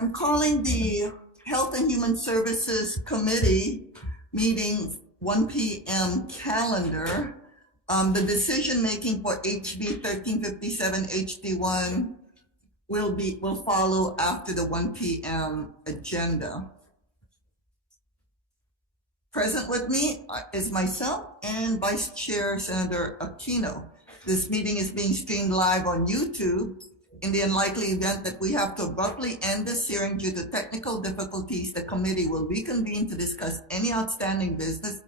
I'm calling the Health and Human Services Committee meeting 1 p.m. calendar. The decision making for HB 1357 HD1 will follow after the 1 p.m. agenda. Present with me is myself and Vice Chair Senator Aquino. This meeting is being streamed live on YouTube. In the unlikely event that we have to abruptly end this hearing due to technical difficulties, the committee will reconvene to discuss any outstanding business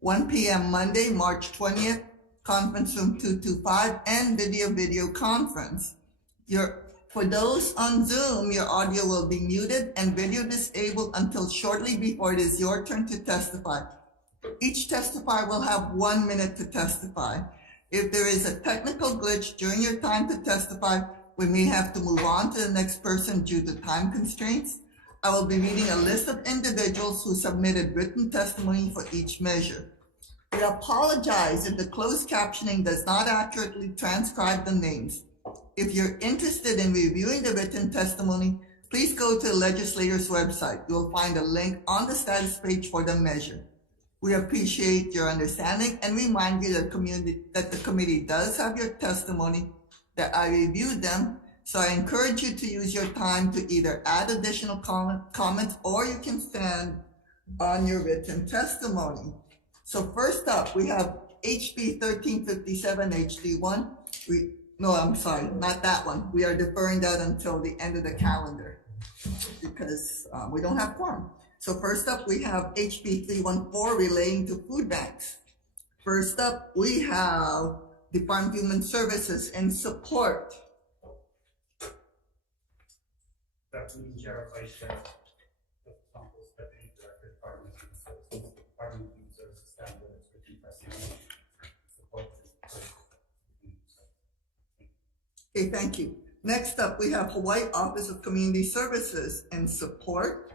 1 p.m. Monday, March 20th, conference room 225, and video conference. For those on Zoom, your audio will be muted and video disabled until shortly before it is your turn to testify. Each testifier will have 1 minute to testify. If there is a technical glitch during your time to testify, we may have to move on to the next person due to time constraints. I will be reading a list of individuals who submitted written testimony for each measure. We apologize if the closed captioning does not accurately transcribe the names. If you're interested in reviewing the written testimony, please go to the legislator's website. You will find a link on the status page for the measure. We appreciate your understanding and remind you that the committee does have your testimony, that I reviewed them, so I encourage you to use your time to either add additional comments or you can stand on your written testimony. So first up, we have HB 1357 HD1. No, I'm sorry, not that one. We are deferring that until the end of the calendar because we don't have quorum. So first up, we have HB 314 relating to food banks. First up, we have Department of Human Services and support. Good afternoon, Chair, Vice Chair, Deputy Director, Department of Human Services, staff with expertise, support. Okay, thank you. Next up, we have Hawaii Office of Community Services and support.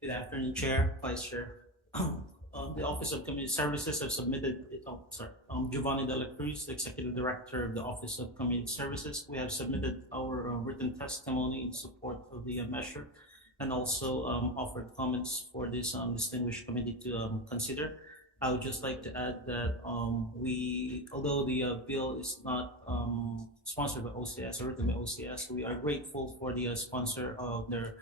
Good afternoon, Chair, Vice Chair. The Office of Community Services have submitted, Giovanni De La Cruz, the Executive Director of the Office of Community Services. We have submitted our written testimony in support of the measure and also offered comments for this distinguished committee to consider. I would just like to add that although the bill is not sponsored by OCS or written by OCS, we are grateful for the sponsor of their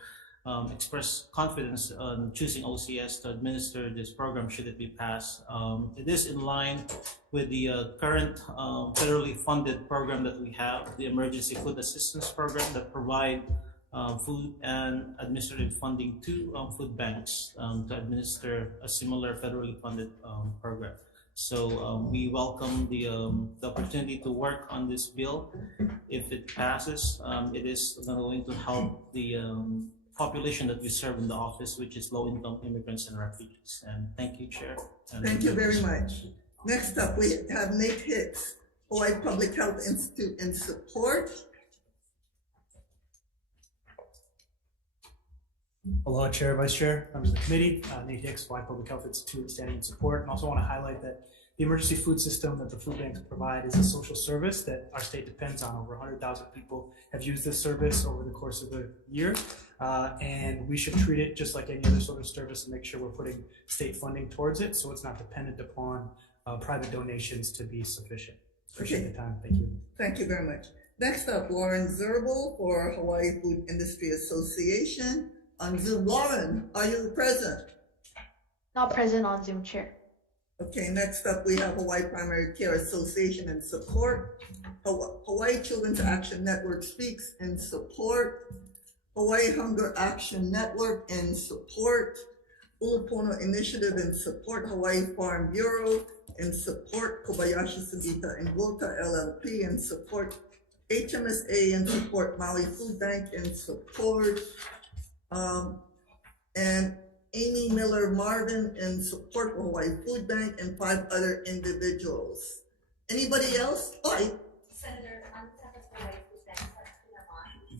express confidence on choosing OCS to administer this program should it be passed. It is in line with the current federally funded program that we have, the Emergency Food Assistance Program that provide food and administrative funding to food banks to administer a similar federally funded program. So we welcome the opportunity to work on this bill. If it passes, it is going to help the population that we serve in the office, which is low-income immigrants and refugees. And thank you, Chair. Thank you very much. Next up, we have Nate Hicks, Hawaii Public Health Institute and support. Aloha, Chair, Vice Chair, members of the committee. Nate Hicks, Hawaii Public Health Institute, standing in support. And also want to highlight that the emergency food system that the food banks provide is a social service that our state depends on. Over 100,000 people have used this service over the course of the year. And we should treat it just like any other sort of service and make sure we're putting state funding towards it so it's not dependent upon private donations to be sufficient. Appreciate the time. Thank you. Thank you very much. Next up, Warren Zerbel for Hawaii Food Industry Association. On Zoom, Warren, are you present? Not present on Zoom, Chair. Okay, next up we have Hawaii Primary Care Association and support. Hawaii Children's Action Network speaks in support. Hawaii Hunger Action Network in support. Ulupono Initiative in support. Hawaii Farm Bureau in support. Kobayashi Sugita and Gota LLP in support. HMSA in support. Maui Food Bank in support. And Amy Miller Marvin in support for Hawaii Food Bank and 5 other individuals. Anybody else? Oh, Senator, on behalf of Hawaii Food Bank,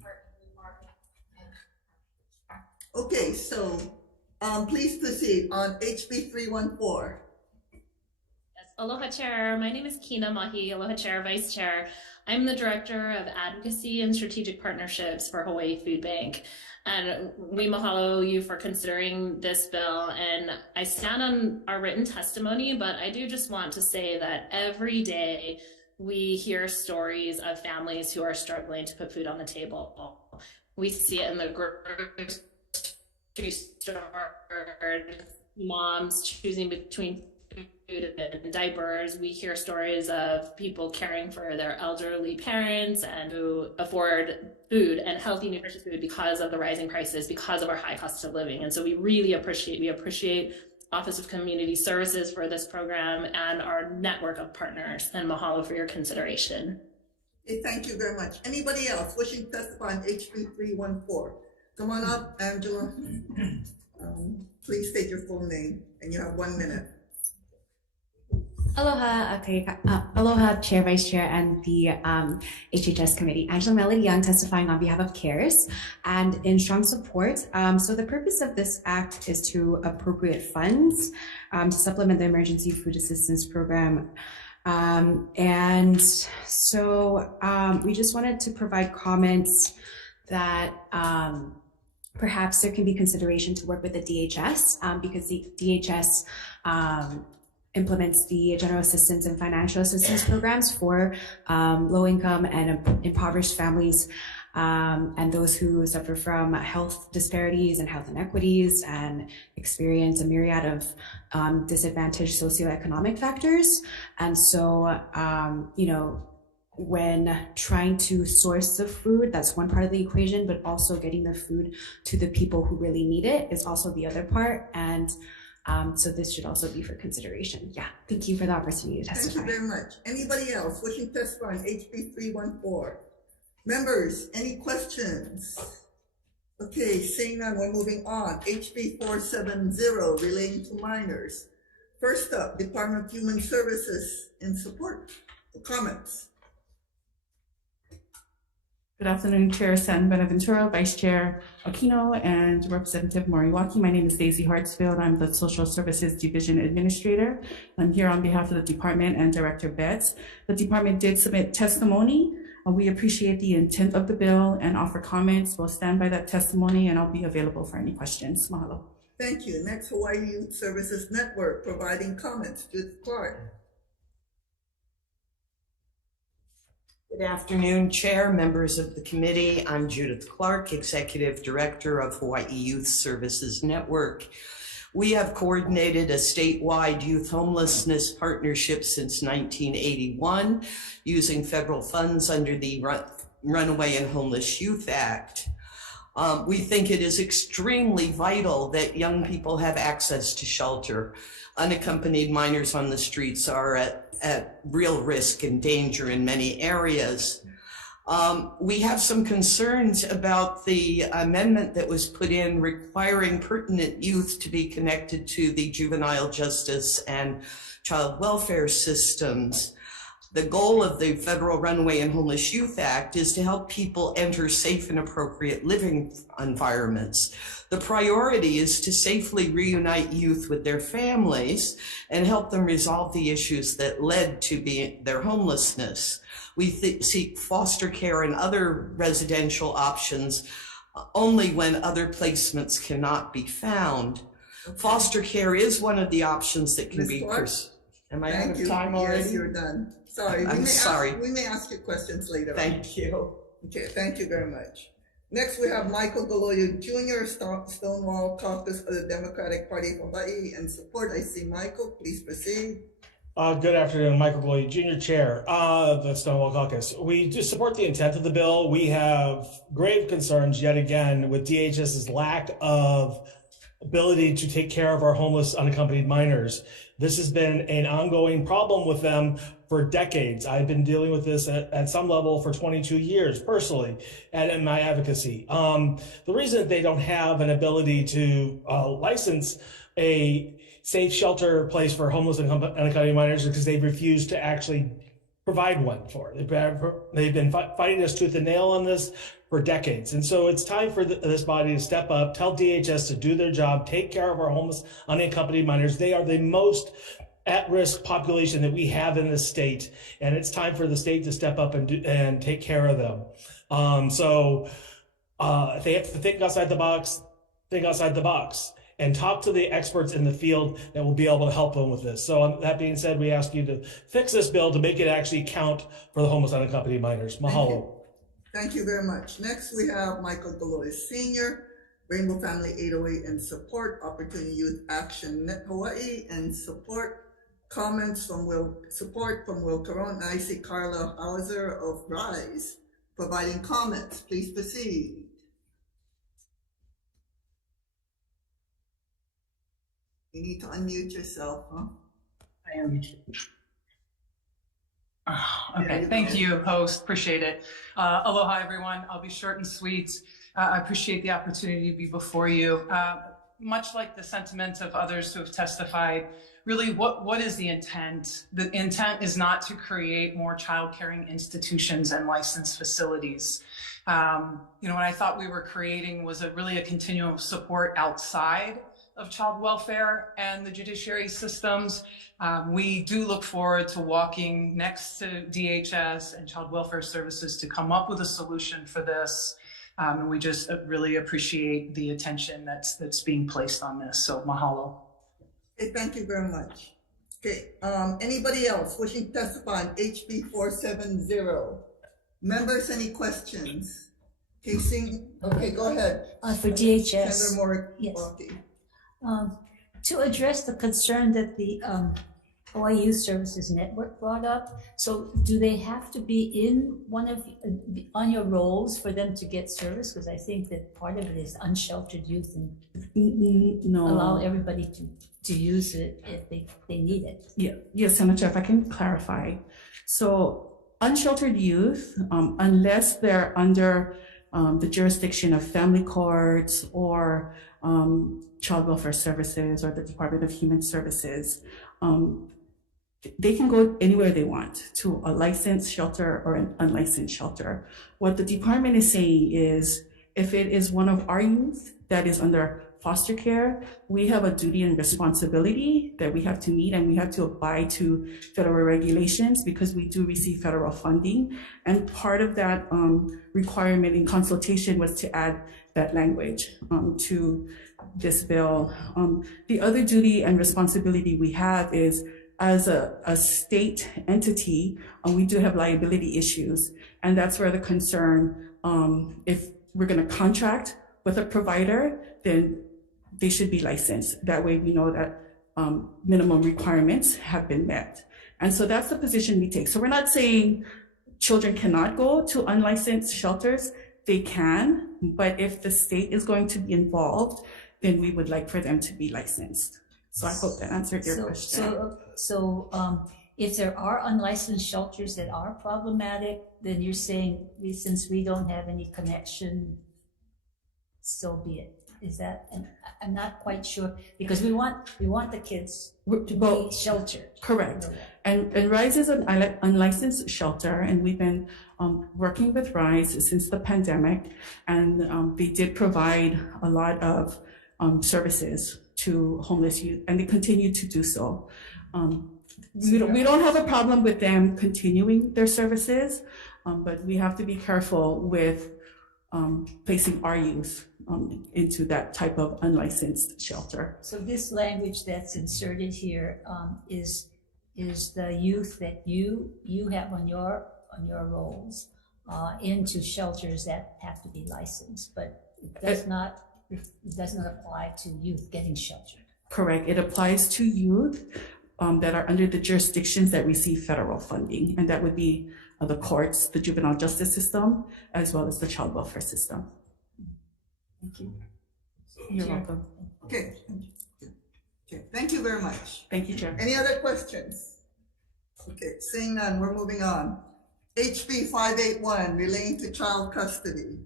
for Amy Marvin. Okay, so please proceed on HB 314. Yes, Aloha Chair. My name is Kina Mahi. Aloha Chair, Vice Chair. I'm the Director of Advocacy and Strategic Partnerships for Hawaii Food Bank. And we mahalo you for considering this bill. And I stand on our written testimony, but I do just want to say that every day we hear stories of families who are struggling to put food on the table. We see it in the grocery store, moms choosing between food and diapers. We hear stories of people caring for their elderly parents and who afford food and healthy, nutritious food because of the rising prices, because of our high cost of living. And so we really appreciate Office of Community Services for this program and our network of partners. And mahalo for your consideration. Okay, thank you very much. Anybody else wishing to testify on HB 314? Come on up, Angela. Please state your full name, and you have 1 minute. Aloha, okay, aloha, Chair, Vice Chair, and the HHS Committee. Angela Melody Young testifying on behalf of CARES and in strong support. So the purpose of this act is to appropriate funds to supplement the Emergency Food Assistance Program. And so we just wanted to provide comments that perhaps there can be consideration to work with the DHS because the DHS implements the general assistance and financial assistance programs for low-income and impoverished families and those who suffer from health disparities and health inequities and experience a myriad of disadvantaged socioeconomic factors. And so, you know, when trying to source the food, that's one part of the equation, but also getting the food to the people who really need it is also the other part. And so this should also be for consideration. Yeah, thank you for the opportunity to testify. Thank you very much. Anybody else wishing to testify on HB 314? Members, any questions? Okay, seeing none, we're moving on. HB 470 relating to minors. First up, Department of Human Services in support. Comments? Good afternoon, Chair San Benaventura, Vice Chair Aquino, and Representative Moriwaki. My name is Daisy Hartsfield. I'm the Social Services Division Administrator. I'm here on behalf of the department and Director Betts. The department did submit testimony. We appreciate the intent of the bill and offer comments. We'll stand by that testimony and I'll be available for any questions. Mahalo. Thank you. Next, Hawaii Youth Services Network providing comments. Judith Clark. Good afternoon, Chair, members of the committee. I'm Judith Clark, Executive Director of Hawaii Youth Services Network. We have coordinated a statewide youth homelessness partnership since 1981 using federal funds under the Runaway and Homeless Youth Act. We think it is extremely vital that young people have access to shelter. Unaccompanied minors on the streets are at real risk and danger in many areas. We have some concerns about the amendment that was put in requiring pertinent youth to be connected to the juvenile justice and child welfare systems. The goal of the Federal Runaway and Homeless Youth Act is to help people enter safe and appropriate living environments. The priority is to safely reunite youth with their families and help them resolve the issues that led to their homelessness. We seek foster care and other residential options only when other placements cannot be found. Foster care is one of the options that can be pursued. Am I out of time already? Yes, you're done. Sorry. I'm sorry. We may ask you questions later. Thank you. Okay, thank you very much. Next, we have Michael Galoya Jr., Stonewall Caucus of the Democratic Party of Hawaii, and support. I see Michael. Please proceed. Good afternoon, Michael Galoya Jr., Chair of the Stonewall Caucus. We do support the intent of the bill. We have grave concerns yet again with DHS's lack of ability to take care of our homeless unaccompanied minors. This has been an ongoing problem with them for decades. I've been dealing with this at some level for 22 years personally and in my advocacy. The reason that they don't have an ability to license a safe shelter place for homeless and unaccompanied minors is because they've refused to actually provide one for it. They've been fighting us tooth and nail on this for decades. And so it's time for this body to step up, tell DHS to do their job, take care of our homeless unaccompanied minors. They are the most at-risk population that we have in this state, and it's time for the state to step up and take care of them. If they have to think outside the box, and talk to the experts in the field that will be able to help them with this. So that being said, we ask you to fix this bill to make it actually count for the homeless unaccompanied minors. Mahalo. Thank you very much. Next, we have Michael Deloy Sr., Rainbow Family 808 and support, Opportunity Youth Action Net Hawaii and support. Comments from Will Caron, and I see Carla Hauser of RISE providing comments. Please proceed. You need to unmute yourself, huh? I am. Okay, thank you, host. Appreciate it. Aloha, everyone. I'll be short and sweet. I appreciate the opportunity to be before you. Much like the sentiment of others who have testified, really, what is the intent? The intent is not to create more child caring institutions and licensed facilities. What I thought we were creating was really a continuum of support outside of child welfare and the judiciary systems. We do look forward to walking next to DHS and child welfare services to come up with a solution for this. And we just really appreciate the attention that's being placed on this. So mahalo. Okay, thank you very much. Okay, anybody else wishing to testify on HB 470? Members, any questions? Okay, go ahead. For DHS. Senator Yes. Moriwaki. To address the concern that the Hawaii Youth Services Network brought up, so do they have to be in on your rolls for them to get service? Because I think that part of it is unsheltered youth and No. allow everybody to use it if they need it. Yes, Senator, if I can clarify. So unsheltered youth, unless they're under the jurisdiction of family courts or child welfare services or the Department of Human Services, they can go anywhere they want, to a licensed shelter or an unlicensed shelter. What the department is saying is, if it is one of our youth that is under foster care, we have a duty and responsibility that we have to meet, and we have to abide to federal regulations because we do receive federal funding. And part of that requirement in consultation was to add that language to this bill. The other duty and responsibility we have is, as a state entity, we do have liability issues. And that's where the concern, if we're gonna contract with a provider, then they should be licensed. That way we know that minimum requirements have been met. And so that's the position we take. So we're not saying children cannot go to unlicensed shelters. They can, but if the state is going to be involved, then we would like for them to be licensed. So I hope that answered your question. So if there are unlicensed shelters that are problematic, then you're saying, since we don't have any connection, so be it. Is that, and I'm not quite sure, because we want the kids to be sheltered. Correct. And RISE is an unlicensed shelter, and we've been working with RISE since the pandemic, and they did provide a lot of services to homeless youth, and they continue to do so. We don't have a problem with them continuing their services, but we have to be careful with placing our youth into that type of unlicensed shelter. So this language that's inserted here is the youth that you have on your rolls into shelters that have to be licensed, but it does not apply to youth getting sheltered. Correct. It applies to youth that are under the jurisdictions that receive federal funding, and that would be the courts, the juvenile justice system, as well as the child welfare system. Thank you. You're welcome. Okay. Thank you very much. Thank you, Chair. Any other questions? Okay, seeing none, we're moving on. HB 581 relating to child custody.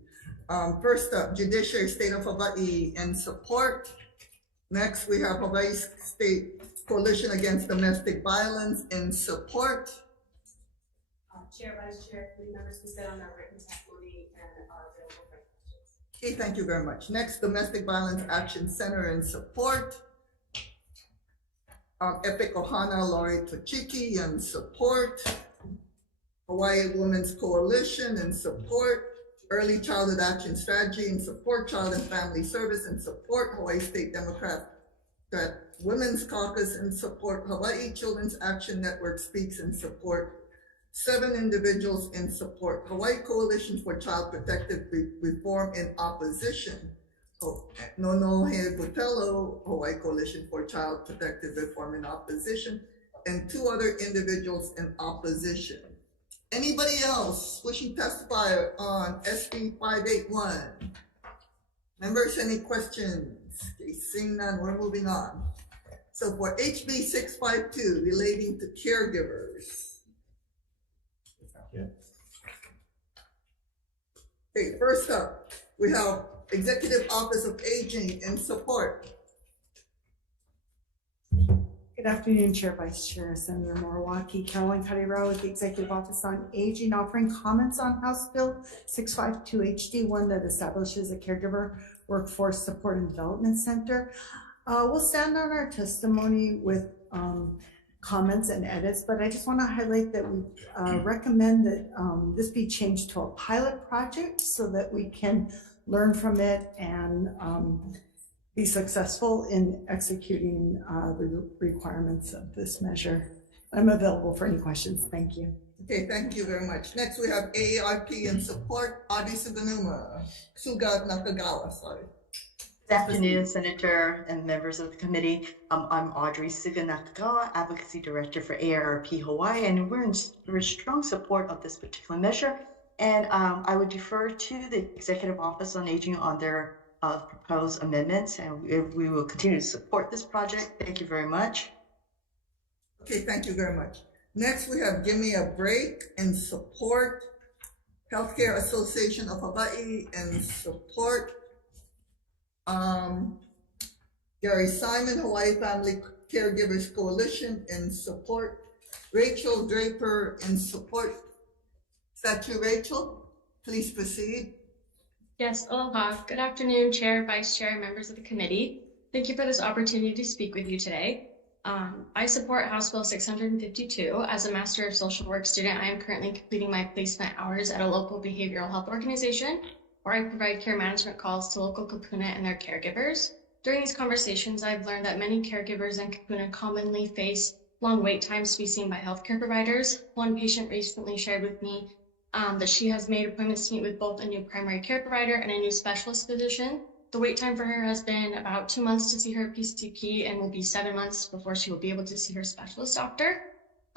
First up, Judiciary State of Hawaii and support. Next, we have Hawaii State Coalition Against Domestic Violence in support. Chair, Vice Chair, committee members can sit on their written testimony and are available for questions. Okay, thank you very much. Next, Domestic Violence Action Center in support. Epic Ohana Lori Tochiki and support, Hawaii Women's Coalition and support, Early Childhood Action Strategy and support, Child and Family Service and support, Hawaii State Democrat Women's Caucus and support, Hawaii Children's Action Network speaks and support, 7 individuals in support, Hawaii Coalition for Child Protective Reform in opposition, Nono He Botello, Hawaii Coalition for Child Protective Reform in opposition, and 2 other individuals in opposition. Anybody else wishing to testify on SB 581? Members, any questions? Okay, seeing none, we're moving on. So for HB 652 relating to caregivers. Okay, first up, we have Executive Office of Aging in support. Good afternoon, Chair, Vice Chair, Senator Moriwaki, Caroline Kareira with the Executive Office on Aging, offering comments on House Bill 652 HD1 that establishes a Caregiver Workforce Support and Development Center. We'll stand on our testimony with comments and edits, but I just want to highlight that we recommend that this be changed to a pilot project so that we can learn from it and be successful in executing the requirements of this measure. I'm available for any questions. Thank you. Okay, thank you very much. Next, we have AARP in support, Adi Suganuma, Sugat Nakagawa, sorry. Good afternoon, Senator and members of the committee. I'm Audrey Suganakagawa, Advocacy Director for AARP Hawaii, and we're in strong support of this particular measure. And I would defer to the Executive Office on Aging on their proposed amendments, and we will continue to support this project. Thank you very much. Okay, thank you very much. Next, we have Give Me a Break and support, Healthcare Association of Hawaii and support, Gary Simon, Hawaii Family Caregivers Coalition and support, Rachel Draper in support. Is that you, Rachel? Please proceed. Yes, aloha. Good afternoon, Chair, Vice Chair, members of the committee. Thank you for this opportunity to speak with you today. I support House Bill 652. As a Master of Social Work student, I am currently completing my placement hours at a local behavioral health organization, where I provide care management calls to local kupuna and their caregivers. During these conversations, I've learned that many caregivers and kupuna commonly face long wait times to be seen by healthcare providers. One patient recently shared with me that she has made appointments to meet with both a new primary care provider and a new specialist physician. The wait time for her has been about 2 months to see her PCP and will be 7 months before she will be able to see her specialist doctor.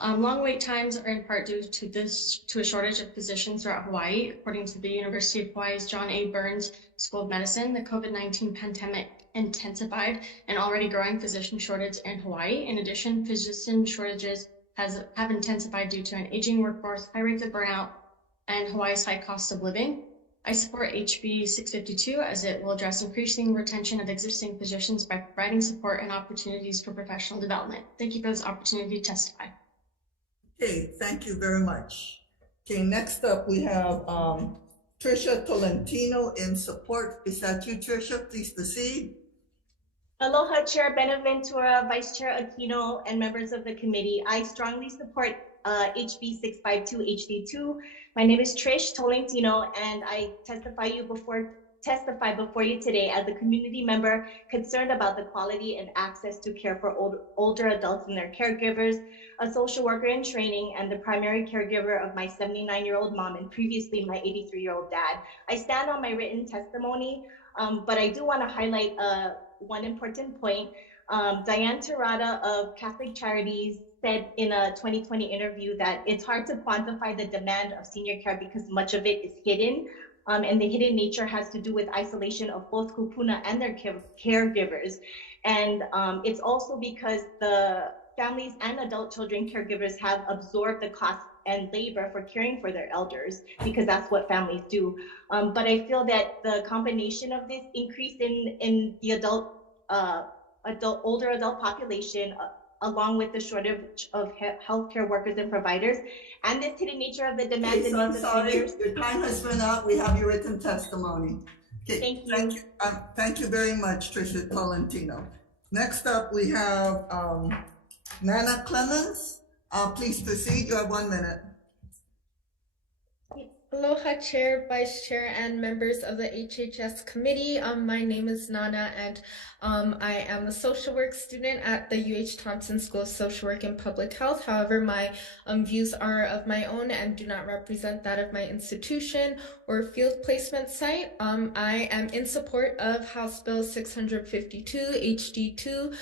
Long wait times are in part due to a shortage of physicians throughout Hawaii. According to the University of Hawaii's John A. Burns School of Medicine, the COVID-19 pandemic intensified an already growing physician shortage in Hawaii. In addition, physician shortages have intensified due to an aging workforce, high rates of burnout, and Hawaii's high cost of living. I support HB 652 as it will address increasing retention of existing physicians by providing support and opportunities for professional development. Thank you for this opportunity to testify. Okay, thank you very much. Okay, next up we have Tricia Tolentino in support. Is that you, Tricia? Please proceed. Aloha, Chair Benaventura, Vice Chair Aquino, and members of the committee. I strongly support HB 652 HD2. My name is Trish Tolentino, and I testify before you today as a community member concerned about the quality and access to care for older adults and their caregivers, a social worker in training, and the primary caregiver of my 79-year-old mom and previously my 83-year-old dad. I stand on my written testimony, but I do want to highlight one important point. Diane Terada of Catholic Charities said in a 2020 interview that it's hard to quantify the demand of senior care because much of it is hidden. And the hidden nature has to do with isolation of both kupuna and their caregivers. And it's also because the families and adult children caregivers have absorbed the cost and labor for caring for their elders, because that's what families do. But I feel that the combination of this increase in the older adult population, along with the shortage of healthcare workers and providers, and this hidden nature of the demand. Okay, so I'm sorry, your time has run out. We have your written testimony. Okay, thank you. Thank you very much, Tricia Tolentino. Next up, we have Nana Clemens, please proceed. You have 1 minute. Aloha Chair, Vice Chair, and members of the HHS committee. My name is Nana, and I am a social work student at the UH Thompson School of Social Work and Public Health. However, my views are of my own and do not represent that of my institution or field placement site. I am in support of House Bill 652 HD2.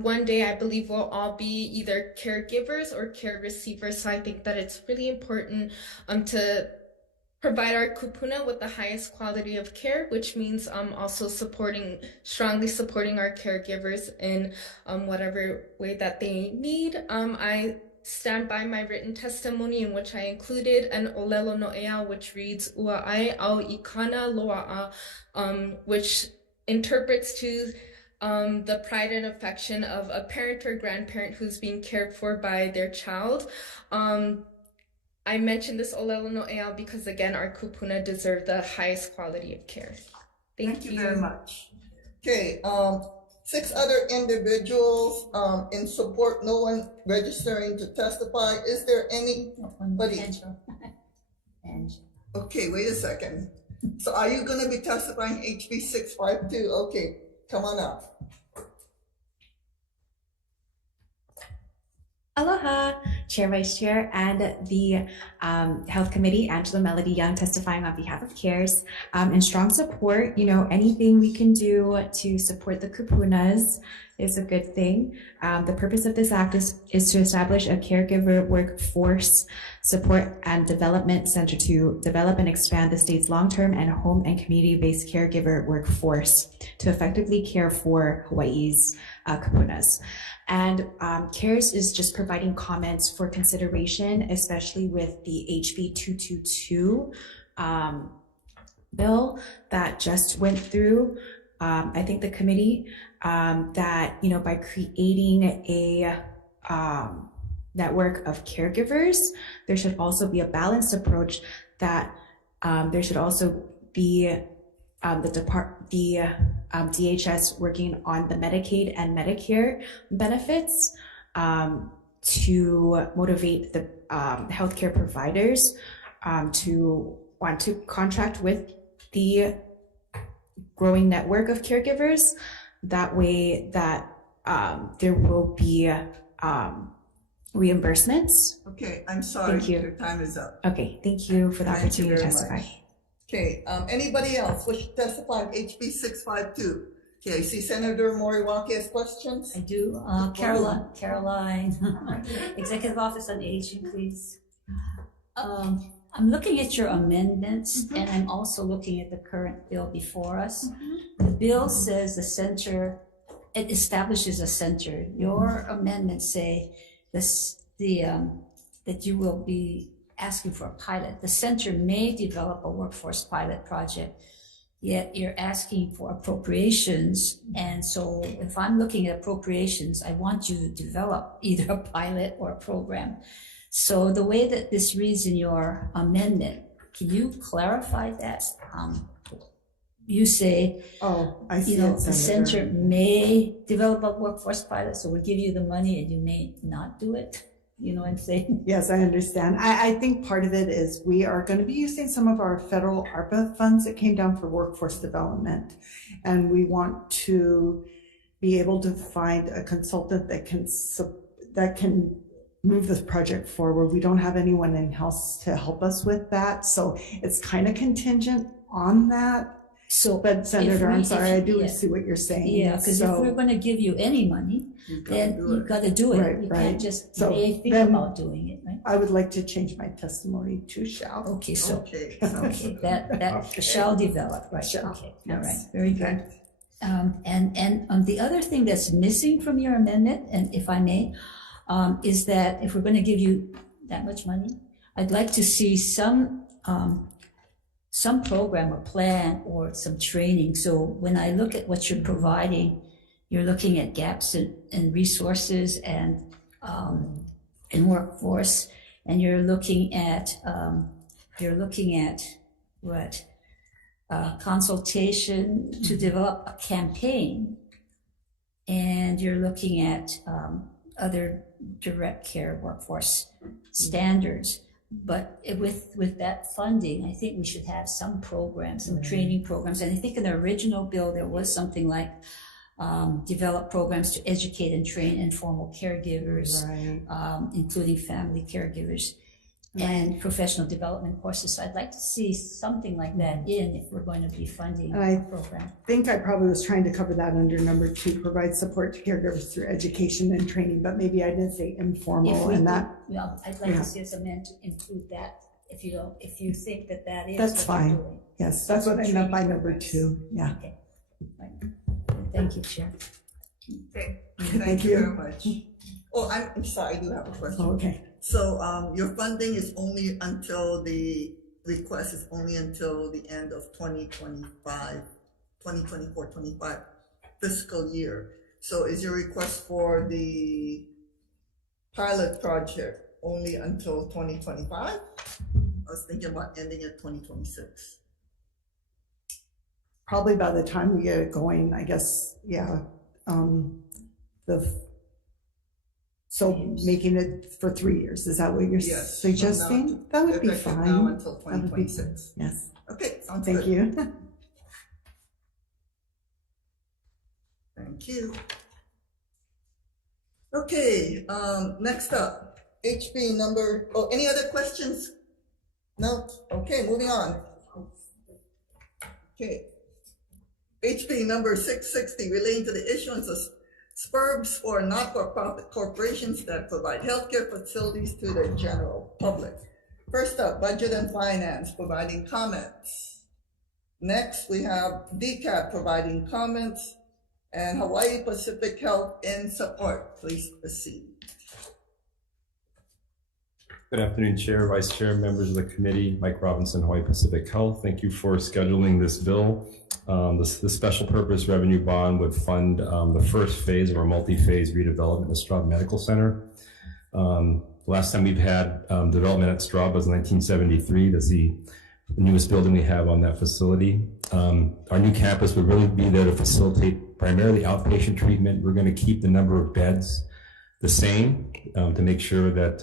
One day I believe we'll all be either caregivers or care receivers, so I think that it's really important to provide our kupuna with the highest quality of care, which means also strongly supporting our caregivers in whatever way that they need. I stand by my written testimony in which I included an olelo no'ea, which reads ua'ai au ikana loa'a, which interprets to the pride and affection of a parent or grandparent who's being cared for by their child. I mentioned this olelo no'ea because, again, our kupuna deserve the highest quality of care. Thank you very much. Okay, 6 other individuals in support, no one registering to testify. Is there anybody? Okay, wait a second. So are you going to be testifying HB 652? Okay, come on up. Aloha, Chair, Vice Chair, and the Health Committee, Angela Melody Young, testifying on behalf of CARES. In strong support, anything we can do to support the kupunas is a good thing. The purpose of this act is to establish a caregiver workforce support and development center to develop and expand the state's long-term and home and community-based caregiver workforce to effectively care for Hawaii's kupunas. And CARES is just providing comments for consideration, especially with the HB 222 bill that just went through. I think the committee that, by creating a network of caregivers, there should also be a balanced approach that there should also be DHS working on the Medicaid and Medicare benefits to motivate the healthcare providers to want to contract with the growing network of caregivers. That way that there will be reimbursements. Okay, I'm sorry. Thank you. Your time is up. Okay, thank you for the opportunity to testify. Okay, anybody else wish to testify on HB 652? Okay, I see Senator Moriwaki has questions. I do. Caroline, Executive Office on Aging, please. I'm looking at your amendments, and I'm also looking at the current bill before us. The bill says it establishes a center. Your amendments say that you will be asking for a pilot. The center may develop a workforce pilot project, yet you're asking for appropriations. And so if I'm looking at appropriations, I want you to develop either a pilot or a program. So the way that this reads in your amendment, can you clarify that? You say, I see it, the center may develop a workforce pilot, so we'll give you the money and you may not do it. You know what I'm saying? Yes, I understand. I think part of it is we are going to be using some of our federal ARPA funds that came down for workforce development. And we want to be able to find a consultant that can move this project forward. We don't have anyone in-house to help us with that. So it's kind of contingent on that. But Senator, I'm sorry, I do see what you're saying. Yeah, because if we're going to give you any money, then you've got to do it. Right, you right. can't just So think then about doing it, right? I would like to change my testimony to shall. Okay, so Okay, that shall develop, right? Shall, Okay, all yes. right, very good. And the other thing that's missing from your amendment, and if I may, is that if we're going to give you that much money, I'd like to see some program or plan or some training. So when I look at what you're providing, you're looking at gaps in resources and in workforce, and you're looking at what consultation to develop a campaign, and you're looking at other direct care workforce standards. But with that funding, I think we should have some programs, some training programs. And I think in the original bill, there was something like develop programs to educate and train informal caregivers, including family caregivers, and professional development courses. So I'd like to see something like that if we're going to be funding a program. I think I probably was trying to cover that under number 2, provide support to caregivers through education and training, but maybe I didn't say informal and that. Well, I'd like to see us amend to include that. If you think that is That's what fine. you're doing. Yes, that's what I meant by number 2. Yeah. Okay. Right. Thank you, Chair. Okay. Thank Thank you. you very much. Oh, I'm sorry, I do have a question. Okay. So, your funding is only until the request is only until the end of 2024-25 fiscal year. So is your request for the pilot project only until 2025? I was thinking about ending at 2026. Probably by the time we get it going, I guess, yeah. So making it for 3 years, is that what you're suggesting? That would be fine. Now until 2026. Yes. Okay, sounds Thank good. you. Thank you. Okay, next up, HB number, any other questions? No? Okay, moving on. Okay. HB number 660 relating to the issuance of SPURBs for not-for-profit corporations that provide healthcare facilities to the general public. First up, Budget and Finance providing comments. Next, we have DCAT providing comments and Hawaii Pacific Health in support. Please proceed. Good afternoon, Chair, Vice Chair, members of the committee. Mike Robinson, Hawaii Pacific Health. Thank you for scheduling this bill. The special purpose revenue bond would fund the first phase of our multi-phase redevelopment of Straub Medical Center. Last time we've had development at Straub was 1973. That's the newest building we have on that facility. Our new campus would really be there to facilitate primarily outpatient treatment. We're going to keep the number of beds the same to make sure that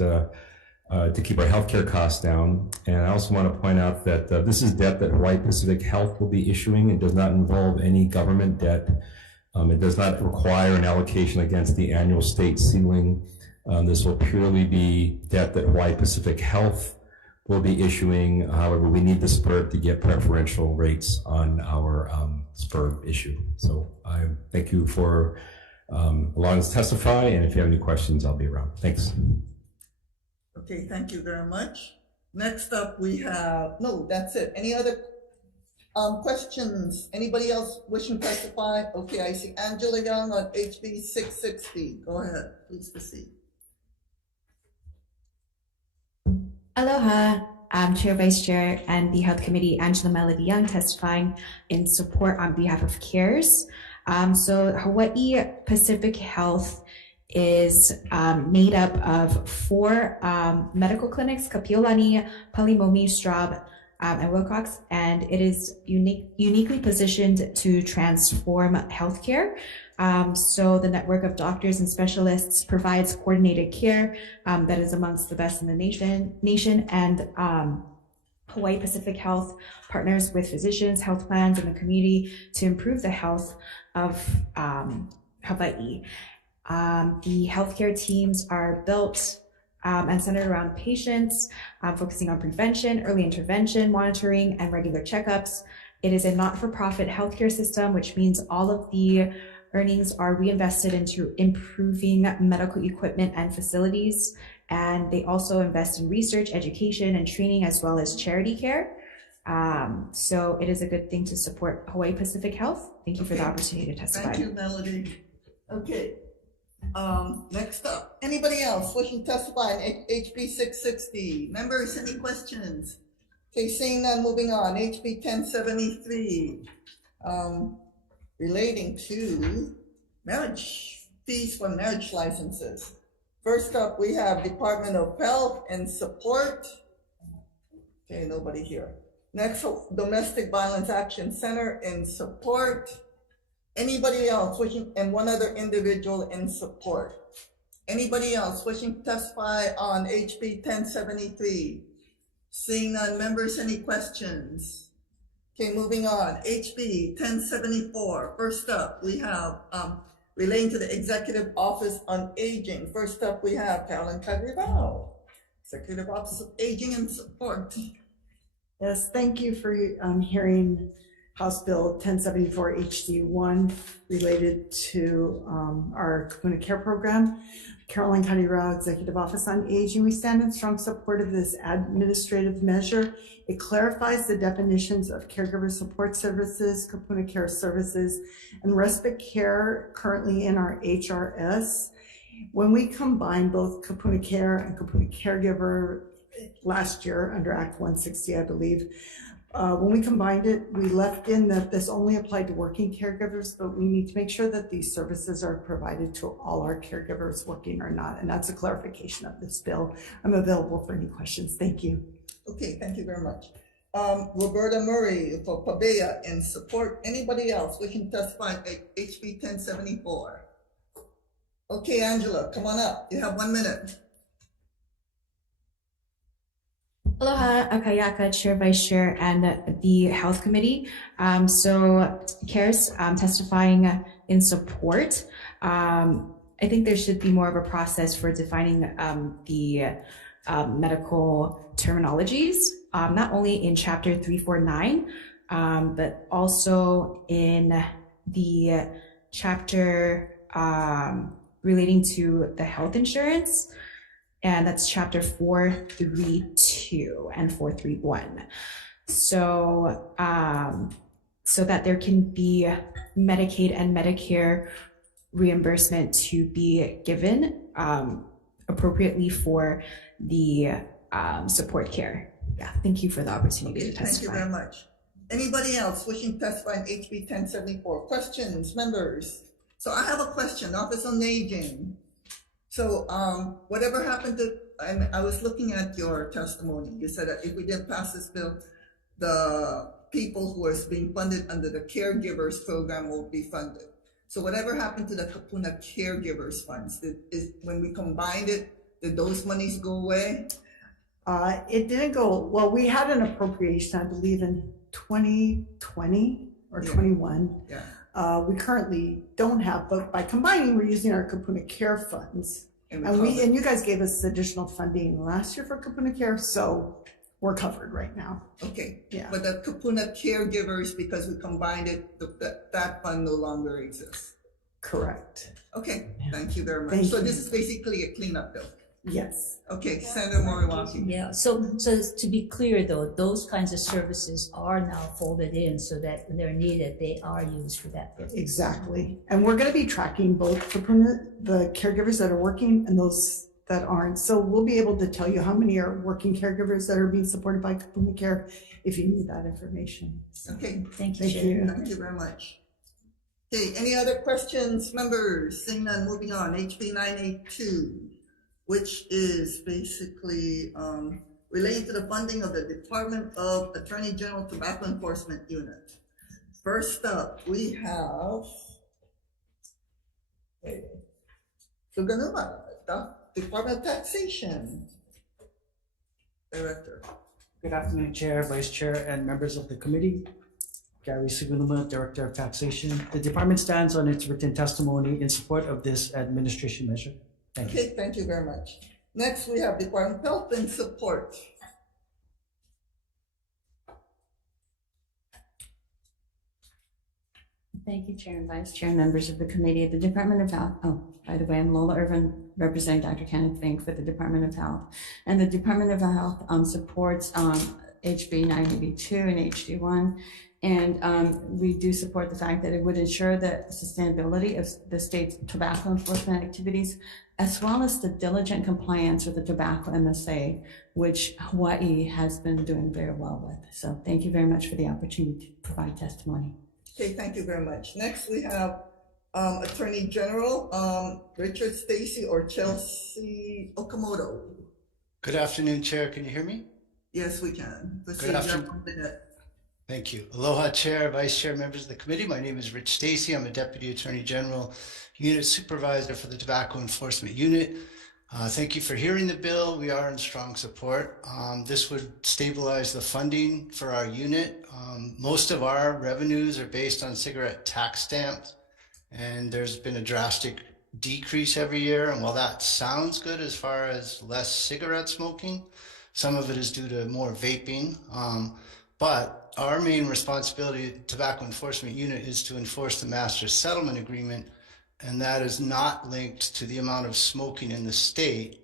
to keep our healthcare costs down. And I also want to point out that this is debt that Hawaii Pacific Health will be issuing. It does not involve any government debt. It does not require an allocation against the annual state ceiling. This will purely be debt that Hawaii Pacific Health will be issuing. However, we need the SPURB to get preferential rates on our SPURB issue. So I thank you for allowing us to testify. And if you have any questions, I'll be around. Thanks. Okay, thank you very much. Next up, we have, no, that's it. Any other questions? Anybody else wishing to testify? Okay, I see Angela Young on HB 660. Go ahead, please proceed. Aloha, I'm Chair, Vice Chair, and the Health Committee, Angela Melody Young, testifying in support on behalf of CARES. So Hawaii Pacific Health is made up of 4 medical clinics, Kapiolani, Palimomi, Straub, and Wilcox, and it is uniquely positioned to transform healthcare. So the network of doctors and specialists provides coordinated care that is amongst the best in the nation, and Hawaii Pacific Health partners with physicians, health plans, and the community to improve the health of Hawaii. The healthcare teams are built and centered around patients, focusing on prevention, early intervention, monitoring, and regular checkups. It is a not-for-profit healthcare system, which means all of the earnings are reinvested into improving medical equipment and facilities. And they also invest in research, education, and training, as well as charity care. So it is a good thing to support Hawaii Pacific Health. Thank you for the opportunity to testify. Thank you, Melody. Okay. Next up, anybody else wishing to testify on HB 660? Members, any questions? Okay, seeing none, moving on. HB 1073, relating to marriage, fees for marriage licenses. First up, we have Department of Health and Support. Okay, nobody here. Next, Domestic Violence Action Center in support. Anybody else wishing, and one other individual in support? Anybody else wishing to testify on HB 1073? Seeing none, members, any questions? Okay, moving on. HB 1074. First up, we have relating to the Executive Office on Aging. First up, we have Carolyn Cadrival, Executive Office of Aging and Support. Yes, thank you for hearing House Bill 1074 HD1 related to our Kapuna Care Program. Caroline County Rao, Executive Office on Aging. We stand in strong support of this administrative measure. It clarifies the definitions of caregiver support services, Kapuna Care services, and respite care currently in our HRS. When we combine both Kapuna Care and Kapuna Caregiver last year under Act 160, I believe, when we combined it, we left in that this only applied to working caregivers, but we need to make sure that these services are provided to all our caregivers, working or not. And that's a clarification of this bill. I'm available for any questions. Thank you. Okay, thank you very much. Roberta Murray for Pabea in support. Anybody else wishing to testify at HB 1074? Okay, Angela, come on up. You have 1 minute. Aloha, Akayaka, Chair, Vice Chair, and the Health Committee. So CARES testifying in support. I think there should be more of a process for defining the medical terminologies, not only in Chapter 349, but also in the chapter relating to the health insurance. And that's Chapter 432 and 431. So, so that there can be Medicaid and Medicare reimbursement to be given appropriately for the support care. Yeah, thank you for the opportunity to testify. Thank you very much. Anybody else wishing to testify on HB 1074? Questions, members? So I have a question, Office on Aging. So whatever happened to, I was looking at your testimony. You said that if we didn't pass this bill, the people who are being funded under the caregivers program won't be funded. So whatever happened to the Kapuna caregivers funds? When we combined it, did those monies go away? It didn't go, well, we had an appropriation, I believe in 2020 or 21. Yeah. We currently don't have, but by combining, we're using our Kapuna Care funds. And you guys gave us additional funding last year for Kapuna Care, so we're covered right now. Okay. Yeah. But the Kapuna caregivers, because we combined it, that fund no longer exists. Correct. Okay. Thank you very much. Thank so you. This is basically a cleanup bill. Yes. Okay, Senator Moriwaki. Yeah, so to be clear though, those kinds of services are now folded in so that when they're needed, they are used for that purpose. Exactly. And we're going to be tracking both Kapuna, the caregivers that are working and those that aren't. So we'll be able to tell you how many are working caregivers that are being supported by Kapuna Care if you need that information. Okay. Thank you. Thank you. Thank you very much. Okay, any other questions, members? Seeing none, moving on. HB 982. Which is basically relating to the funding of the Department of Attorney General Tobacco Enforcement Unit. First up, we have Suganuma, the Department of Taxation Director. Good afternoon, Chair, Vice Chair, and members of the committee. Gary Sugunuma, Director of Taxation. The department stands on its written testimony in support of this administration measure. Thank you. Okay, thank you very much. Next, we have Department of Health and Support. Thank you, Chair and Vice Chair, and members of the committee. The Department of Health, by the way, I'm Lola Irvin, representing Dr. Kenneth Fink for the Department of Health. And the Department of Health supports HB 982 and HD1. And we do support the fact that it would ensure the sustainability of the state's tobacco enforcement activities, as well as the diligent compliance with the tobacco MSA, which Hawaii has been doing very well with. So thank you very much for the opportunity to provide testimony. Okay, thank you very much. Next, we have Attorney General Richard Stacy or Chelsea Okamoto. Good afternoon, Chair. Can you hear me? Yes, we can. Good afternoon. Thank you. Aloha, Chair, Vice Chair, members of the committee. My name is Rich Stacy. I'm a Deputy Attorney General, Unit Supervisor for the Tobacco Enforcement Unit. Thank you for hearing the bill. We are in strong support. This would stabilize the funding for our unit. Most of our revenues are based on cigarette tax stamps, and there's been a drastic decrease every year. And while that sounds good as far as less cigarette smoking, some of it is due to more vaping. But our main responsibility, Tobacco Enforcement Unit, is to enforce the Master Settlement Agreement, and that is not linked to the amount of smoking in the state.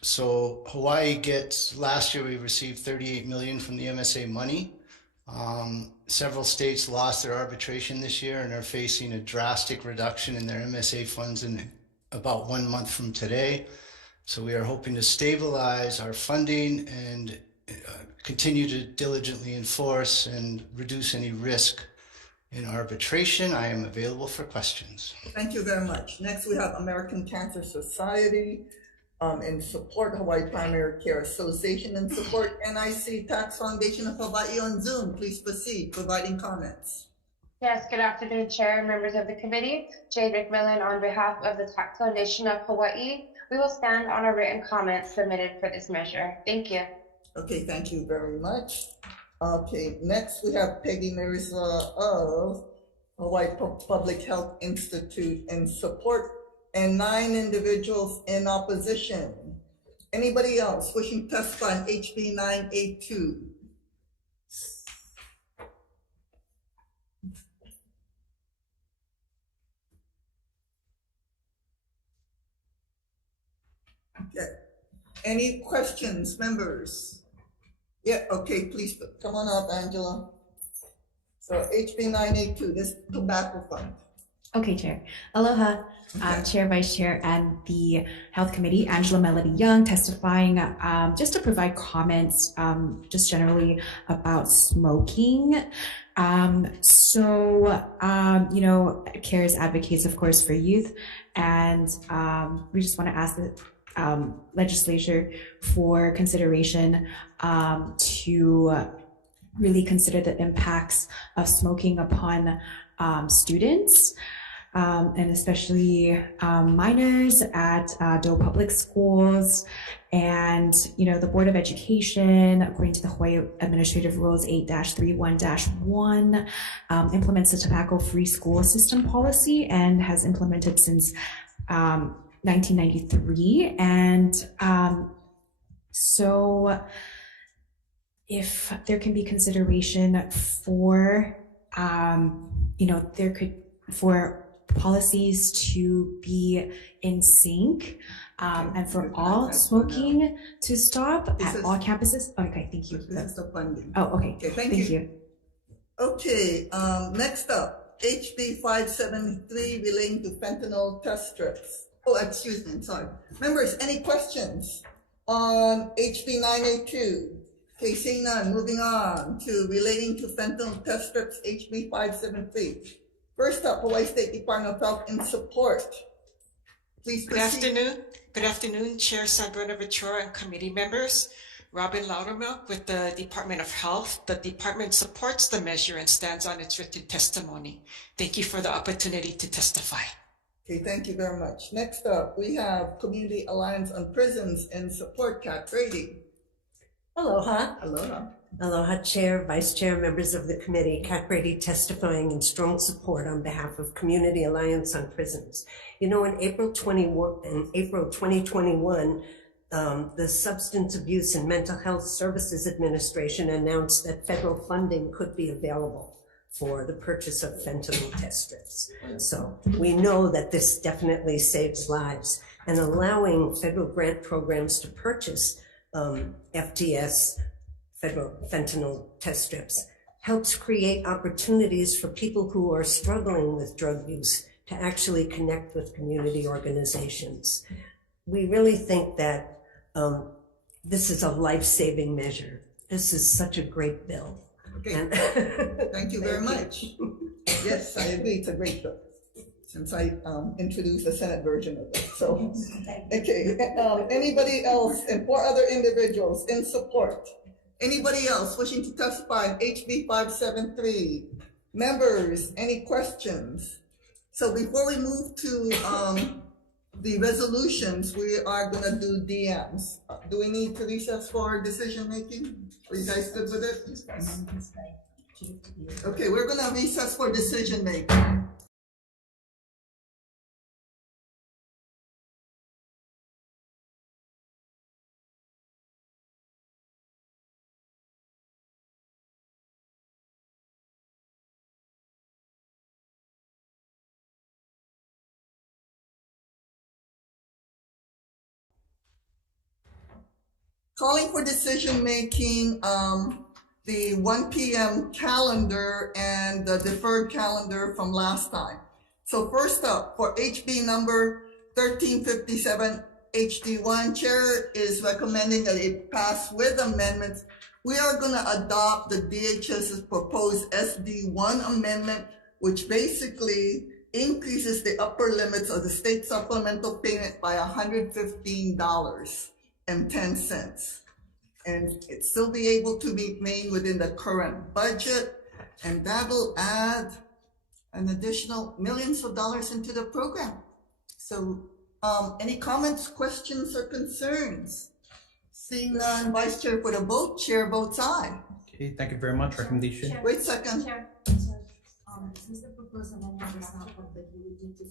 So Hawaii gets, last year we received 38 million from the MSA money. Several states lost their arbitration this year and are facing a drastic reduction in their MSA funds in about 1 month from today. So we are hoping to stabilize our funding and continue to diligently enforce and reduce any risk in arbitration. I am available for questions. Thank you very much. Next, we have American Cancer Society in support, Hawaii Primary Care Association in support, NIC Tax Foundation of Hawaii on Zoom. Please proceed, providing comments. Yes, good afternoon, Chair and members of the committee. Jade McMillan on behalf of the Tax Foundation of Hawaii. We will stand on our written comments submitted for this measure. Thank you. Okay, thank you very much. Okay, next we have Peggy Marisa of Hawaii Public Health Institute in support, and 9 individuals in opposition. Anybody else wishing to testify on HB 982? Okay. Any questions, members? Yeah, okay, please come on up, Angela. So HB 982, this tobacco fund. Okay, Chair. Aloha, Chair, Vice Chair, and the Health Committee. Angela Melody Young testifying just to provide comments just generally about smoking. You know, CARES advocates, of course, for youth, and we just want to ask the legislature for consideration to really consider the impacts of smoking upon students, and especially minors at Doe Public Schools. And, you know, the Board of Education, according to the Hawaii Administrative Rules 8-31-1, implements the tobacco-free school system policy and has implemented since 1993. And so if there can be consideration for, you know, for policies to be in sync, and for all smoking to stop at all campuses. Okay, thank you. That's the funding. Oh, okay. Okay, thank you. Okay, next up, HB 573 relating to fentanyl test strips. Oh, excuse me, I'm sorry. Members, any questions on HB 982? Okay, seeing none, moving on to relating to fentanyl test strips, HB 573. First up, Hawaii State Department of Health in support. Please proceed. Good afternoon, Chair Sandra Ventura and committee members. Robin Loudermilk with the Department of Health. The department supports the measure and stands on its written testimony. Thank you for the opportunity to testify. Okay, thank you very much. Next up, we have Community Alliance on Prisons in support, Kat Brady. Aloha. Aloha. Aloha, Chair, Vice Chair, members of the committee. Kat Brady testifying in strong support on behalf of Community Alliance on Prisons. You know, in April 2021, the Substance Abuse and Mental Health Services Administration announced that federal funding could be available for the purchase of fentanyl test strips. So we know that this definitely saves lives, and allowing federal grant programs to purchase FTS, federal fentanyl test strips, helps create opportunities for people who are struggling with drug use to actually connect with community organizations. We really think that this is a life-saving measure. This is such a great bill. Okay, thank you very much. Yes, I agree, it's a great bill, since I introduced the Senate version of it. So, okay, anybody else and 4 other individuals in support? Anybody else wishing to testify on HB 573? Members, any questions? So before we move to the resolutions, we are gonna do DMs. Do we need to recess for decision making? Are you guys good with it? Okay, we're gonna recess for decision making. Calling for decision making, the 1 p.m. calendar and the deferred calendar from last time. So first up, for HB number 1357 HD1, Chair is recommending that it pass with amendments. We are going to adopt the DHS's proposed SD1 amendment, which basically increases the upper limits of the state supplemental payment by $115.10. And it still be able to be made within the current budget, and that'll add an additional millions of dollars into the program. So any comments, questions, or concerns? Seeing none, Vice Chair for the vote, Chair votes aye. Okay, thank you very much. Recommendation. Wait a second. Since the proposal amendment is not public, you would need to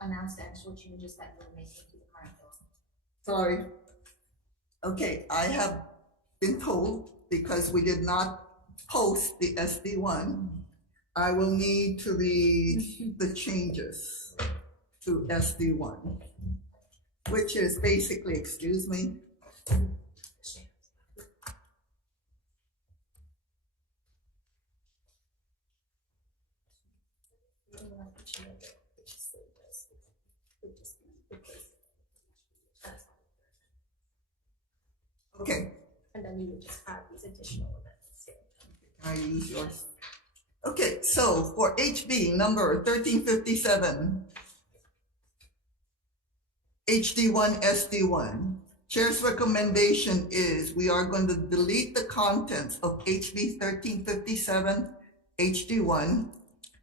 announce the actual changes that you're making to the current bill. Sorry. Okay, I have been told, because we did not post the SD1, I will need to read the changes to SD1, which is basically, excuse me, okay. And then you would just add these additional events. I use yours. Okay, so for HB number 1357, HD1 SD1, Chair's recommendation is we are going to delete the contents of HB 1357 HD1,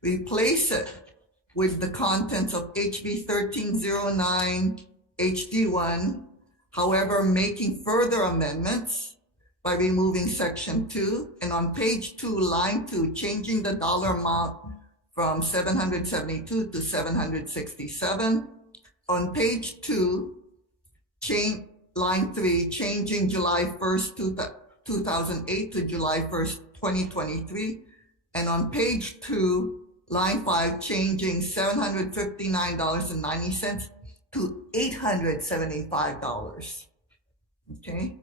replace it with the contents of HB 1309 HD1, however, making further amendments by removing section 2, and on page 2, line 2, changing the dollar amount from 772 to 767. On page 2, line 3, changing July 1st, 2008 to July 1st, 2023. And on page 2, line 5, changing $759.90 to $875. Okay.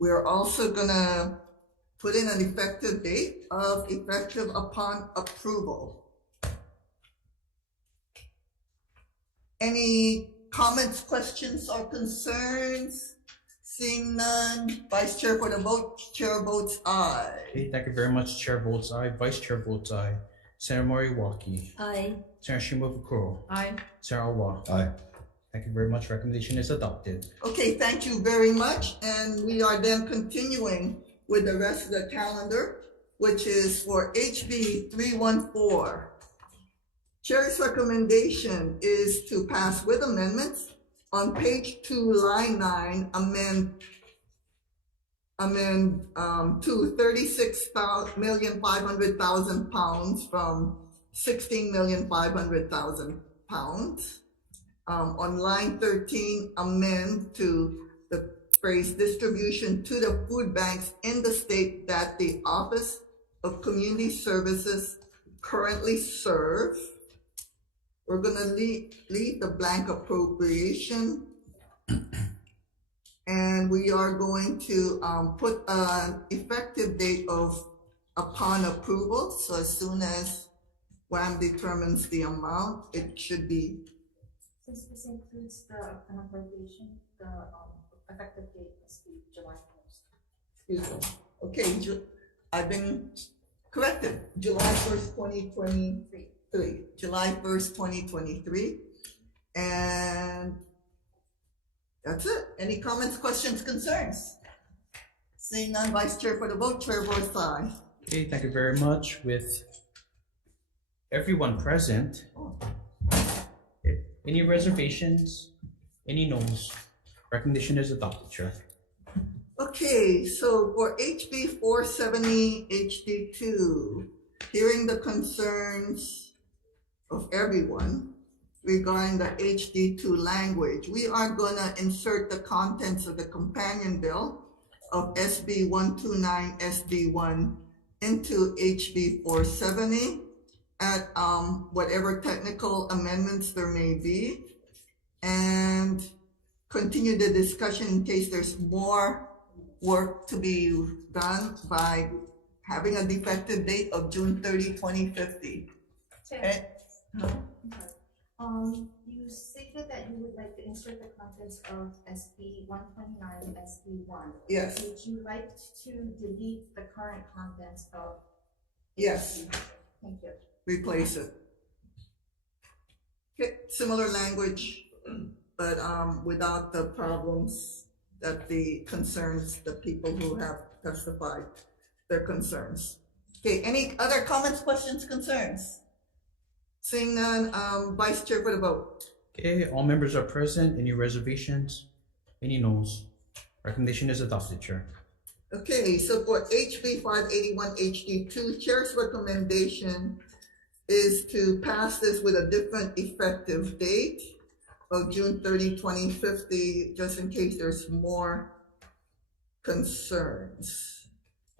We're also gonna put in an effective date of effective upon approval. Any comments, questions, or concerns? Seeing none, Vice Chair for the vote, Chair votes aye. Okay, thank you very much. Chair votes aye. Vice Chair votes aye. Senator Moriwaki. Aye. Senator Shimabukuro. Aye. Senator Awa. Aye. Thank you very much. Recommendation is adopted. Okay, thank you very much. And we are then continuing with the rest of the calendar, which is for HB 314. Chair's recommendation is to pass with amendments. On page 2, line 9, amend to 36,500,000 pounds from 16,500,000 pounds. On line 13, amend to the phrase distribution to the food banks in the state that the Office of Community Services currently serve. We're gonna leave the blank appropriation. And we are going to put an effective date of upon approval. So as soon as WAM determines the amount, it should be. Since this includes an appropriation, the effective date must be July 1st. Excuse me. Okay, I've been corrected. July 1st, 2023. July 1st, 2023. And that's it. Any comments, questions, concerns? Seeing none, Vice Chair for the vote, Chair votes aye. Okay, thank you very much. With everyone present, okay, any reservations? Any no's? Recommendation is adopted, Chair. Okay, so for HB 470 HD2, hearing the concerns of everyone regarding the HD2 language, we are gonna insert the contents of the companion bill of SB 129 SB1 into HB 470 at whatever technical amendments there may be, and continue the discussion in case there's more work to be done by having a defective date of June 30, 2050. Okay. You stated that you would like to insert the contents of SB 129 SB1. Yes. Would you like to delete the current contents of? Yes. Thank you. Replace it. Okay, similar language, but without the problems that the concerns, the people who have testified, their concerns. Okay, any other comments, questions, concerns? Seeing none, Vice Chair for the vote. Okay, all members are present. Any reservations? Any no's? Recommendation is adopted, Chair. Okay, so for HB 581 HD2, Chair's recommendation is to pass this with a different effective date of June 30, 2050, just in case there's more concerns.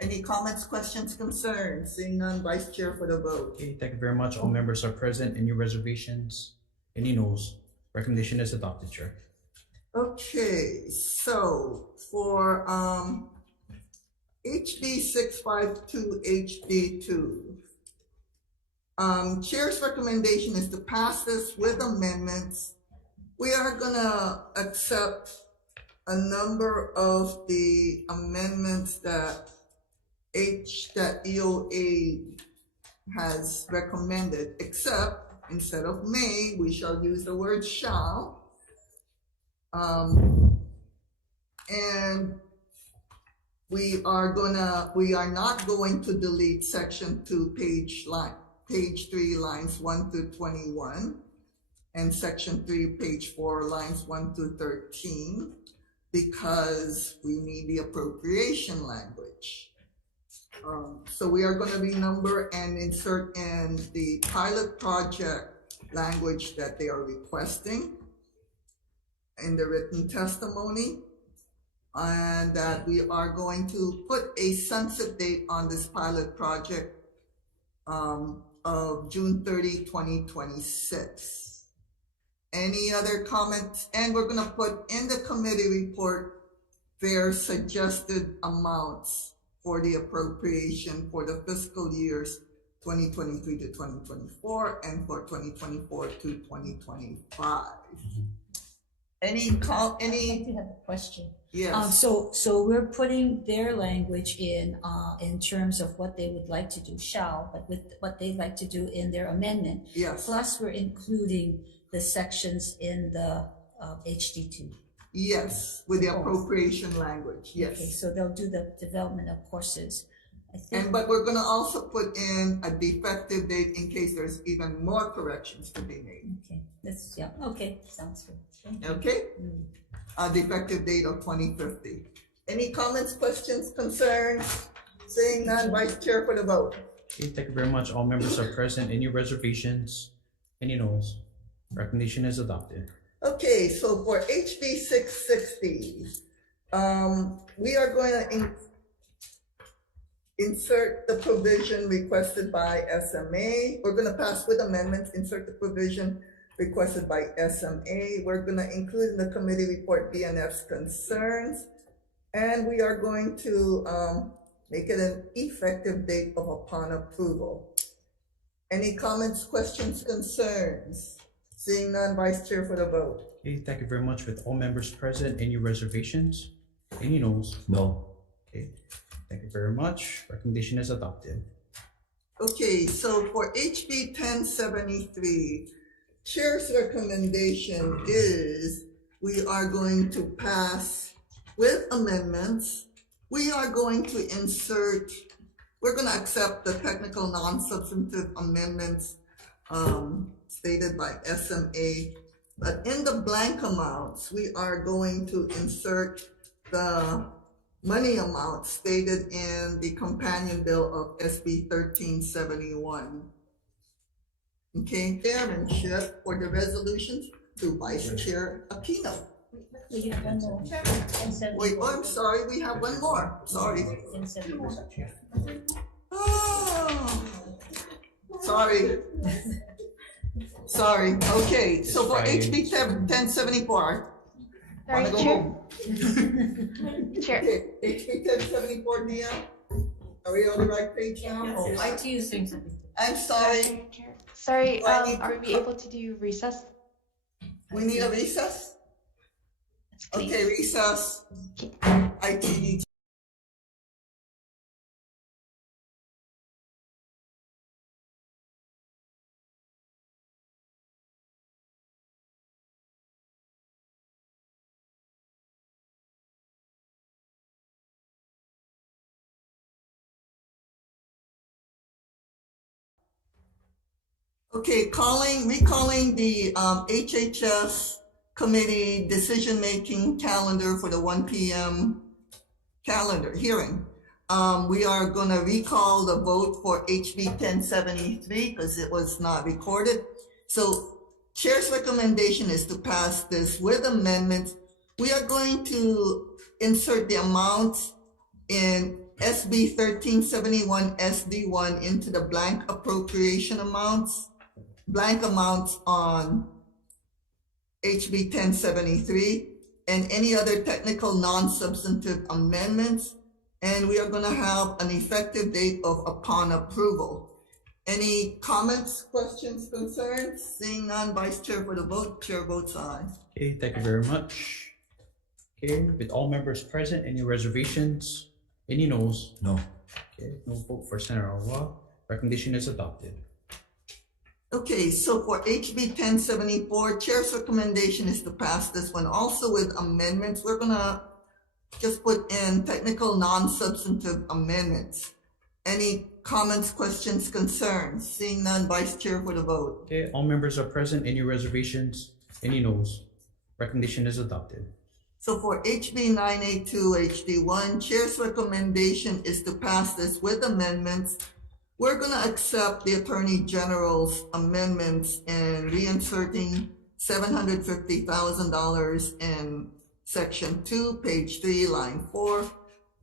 Any comments, questions, concerns? Seeing none, Vice Chair for the vote. Okay, thank you very much. All members are present. Any reservations? Any no's? Recommendation is adopted, Chair. Okay, so for HB 652 HD2, Chair's recommendation is to pass this with amendments. We are gonna accept a number of the amendments that EOA has recommended, except instead of may, we shall use the word shall. And we are not going to delete section 2, page 3, lines 1 through 21, and section 3, page 4, lines 1 through 13, because we need the appropriation language. So we are going to renumber and insert in the pilot project language that they are requesting in the written testimony, and that we are going to put a sunset date on this pilot project of June 30, 2026. Any other comments? And we're going to put in the committee report their suggested amounts for the appropriation for the fiscal years 2023 to 2024 and for 2024 to 2025. I do have a question. Yes. So we're putting their language in terms of what they would like to do, shall, but with what they'd like to do in their amendment. Yes. Plus, we're including the sections in the HD2. Yes, with the appropriation language, yes. Okay, so they'll do the development of courses. But we're gonna also put in a defective date in case there's even more corrections to be made. Okay, okay, sounds good. Thank you. Okay, a defective date of 2050. Any comments, questions, concerns? Seeing none, Vice Chair for the vote. Okay, thank you very much. All members are present. Any reservations? Any no's? Recommendation is adopted. Okay, so for HB 660, we are going to insert the provision requested by SMA. We're going to pass with amendments, insert the provision requested by SMA. We're going to include in the committee report BNF's concerns, and we are going to make it an effective date of upon approval. Any comments, questions, concerns? Seeing none, Vice Chair for the vote. Okay, thank you very much. With all members present, any reservations? Any no's? No. Okay, thank you very much. Recommendation is adopted. Okay, so for HB 1073, Chair's recommendation is we are going to pass with amendments we are going to insert, we're going to accept the technical non-substantive amendments stated by SMA, but in the blank amounts, we are going to insert the money amount stated in the companion bill of SB 1371. Okay, chairmanship for the resolutions to Vice Chair Aquino. Wait, oh, I'm sorry, we have one more. Sorry. Oh, sorry. Sorry. Okay, so for HB 1074. Sorry, go Chair. home. Chair. Okay, HB 1074, Nia. Are we on the right page now? IT is saying something. I'm sorry. Sorry, Do I need are to we able to do recess? We need a recess? Okay, recess. IT. Okay, recalling the HHS committee decision-making calendar for the 1 p.m. calendar hearing. We are going to recall the vote for HB 1073 because it was not recorded. So Chair's recommendation is to pass this with amendments. We are going to insert the amounts in SB 1371 SD1 into the blank appropriation amounts, blank amounts on HB 1073, and any other technical non-substantive amendments. And we are going to have an effective date of upon approval. Any comments, questions, concerns? Seeing none, Vice Chair for the vote. Chair votes aye. Okay, thank you very much. Okay, with all members present, any reservations? Any noes? No. Okay, no vote for Senator Awa. Recommendation is adopted. Okay, so for HB 1074, Chair's recommendation is to pass this one also with amendments. We're gonna just put in technical non-substantive amendments. Any comments, questions, concerns? Seeing none, Vice Chair for the vote. Okay, all members are present. Any reservations? Any noes? Recommendation is adopted. So for HB 982 HD1, Chair's recommendation is to pass this with amendments. We're going to accept the Attorney General's amendments in reinserting $750,000 in Section 2, page 3, line 4,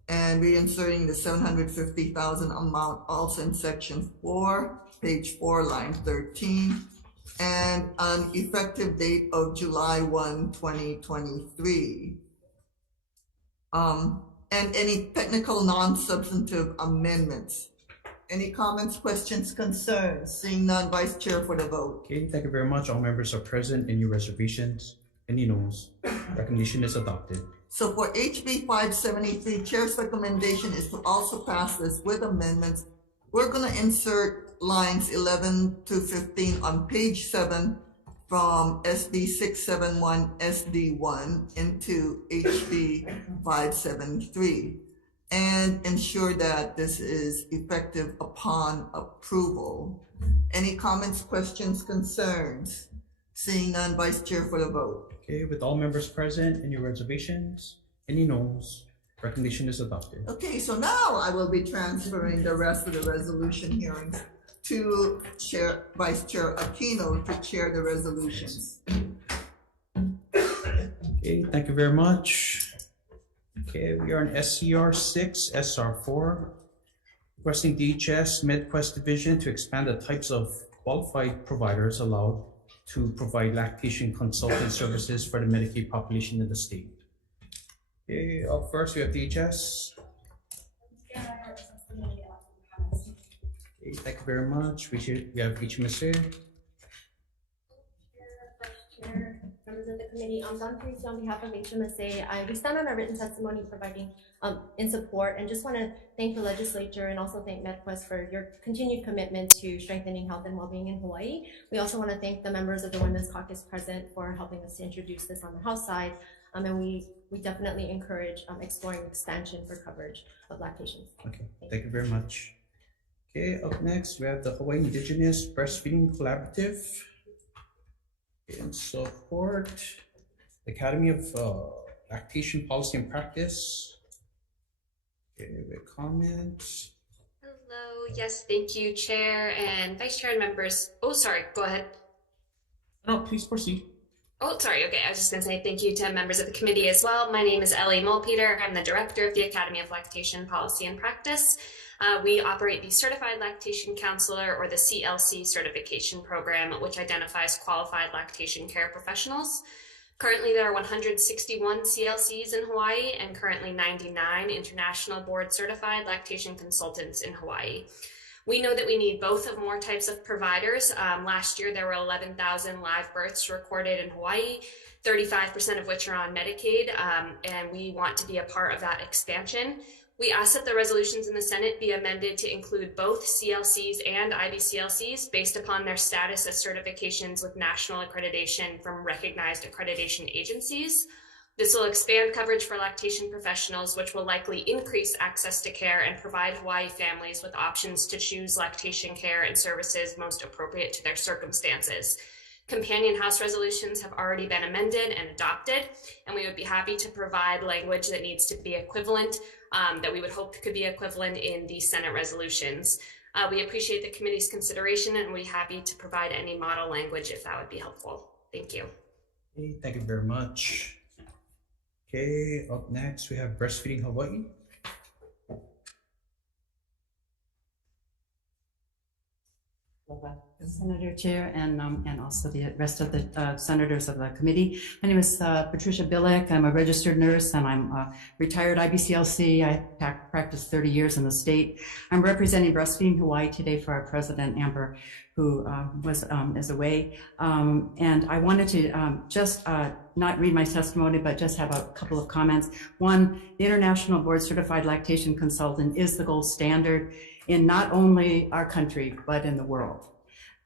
and reinserting the $750,000 amount also in Section 4, page 4, line 13, and an effective date of July 1, 2023. And any technical non-substantive amendments. Any comments, questions, concerns? Seeing none, Vice Chair for the vote. Okay, thank you very much. All members are present. Any reservations? Any noes? Recommendation is adopted. So for HB 573, Chair's recommendation is to also pass this with amendments. We're going to insert lines 11 to 15 on page 7 from SB 671 SD1 into HB 573. And ensure that this is effective upon approval. Any comments, questions, concerns? Seeing none, Vice Chair for the vote. Okay, with all members present, any reservations? Any noes? Recommendation is adopted. Okay, so now I will be transferring the rest of the resolution hearings to Vice Chair Aquino to chair the resolutions. Okay, thank you very much. Okay, we are in SCR 6, SR 4, requesting DHS MedQuest Division to expand the types of qualified providers allowed to provide lactation consultant services for the Medicaid population in the state. Okay, up first we have DHS. Okay, thank you very much. We have HMSA. Members of the committee, I'm Don Parisi on behalf of HMSA. We stand on our written testimony providing in support, and just want to thank the legislature and also thank MedQuest for your continued commitment to strengthening health and well-being in Hawaii. We also want to thank the members of the Women's Caucus present for helping us to introduce this on the House side. And we definitely encourage exploring expansion for coverage of lactation. Okay, thank you very much. Okay, up next, we have the Hawaii Indigenous Breastfeeding Collaborative. In support, the Academy of Lactation Policy and Practice. Okay, the comments. Hello, yes, thank you, Chair and Vice Chair and members. Oh, sorry, go ahead. No, please proceed. Oh, sorry, okay, I was just gonna say thank you to members of the committee as well. My name is Ellie Mulpeter. I'm the Director of the Academy of Lactation Policy and Practice. We operate the Certified Lactation Counselor, or the CLC certification program, which identifies qualified lactation care professionals. Currently, there are 161 CLCs in Hawaii and currently 99 international board certified lactation consultants in Hawaii. We know that we need both of more types of providers. Last year, there were 11,000 live births recorded in Hawaii, 35% of which are on Medicaid, and we want to be a part of that expansion. We ask that the resolutions in the Senate be amended to include both CLCs and IBCLCs based upon their status as certifications with national accreditation from recognized accreditation agencies. This will expand coverage for lactation professionals, which will likely increase access to care and provide Hawaii families with options to choose lactation care and services most appropriate to their circumstances. Companion House resolutions have already been amended and adopted, and we would be happy to provide language that needs to be equivalent, that we would hope could be equivalent in the Senate resolutions. We appreciate the committee's consideration, and we're happy to provide any model language if that would be helpful. Thank you. Okay, thank you very much. Okay, up next we have Breastfeeding Hawaii. Senator Chair and also the rest of the senators of the committee. My name is Patricia Billick. I'm a registered nurse and I'm a retired IBCLC. I practiced 30 years in the state. I'm representing Breastfeeding Hawaii today for our president, Amber, who is away. And I wanted to just not read my testimony, but just have a couple of comments. One, the International Board Certified Lactation Consultant is the gold standard in not only our country, but in the world.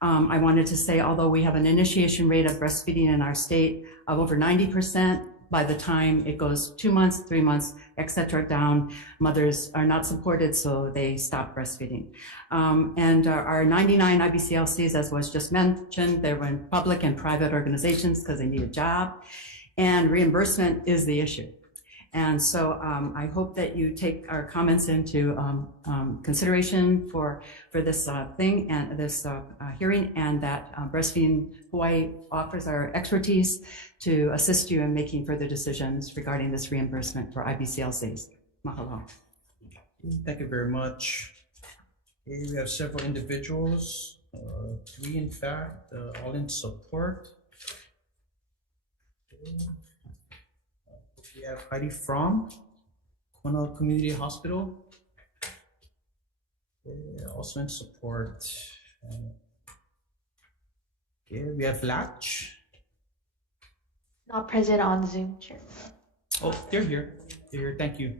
I wanted to say, although we have an initiation rate of breastfeeding in our state of over 90%, by the time it goes 2 months, 3 months, etc. down, mothers are not supported, so they stop breastfeeding. And our 99 IBCLCs, as was just mentioned, they were in public and private organizations because they need a job, and reimbursement is the issue. And so I hope that you take our comments into consideration for this thing and this hearing, and that Breastfeeding Hawaii offers our expertise to assist you in making further decisions regarding this reimbursement for IBCLCs. Mahalo. Thank you very much. Okay, we have several individuals, 3 in fact, all in support. Okay. We have Heidi from Kona Community Hospital, also in support. Okay, we have Latch. Not present on Zoom, Chair. Oh, they're here. They're here. Thank you.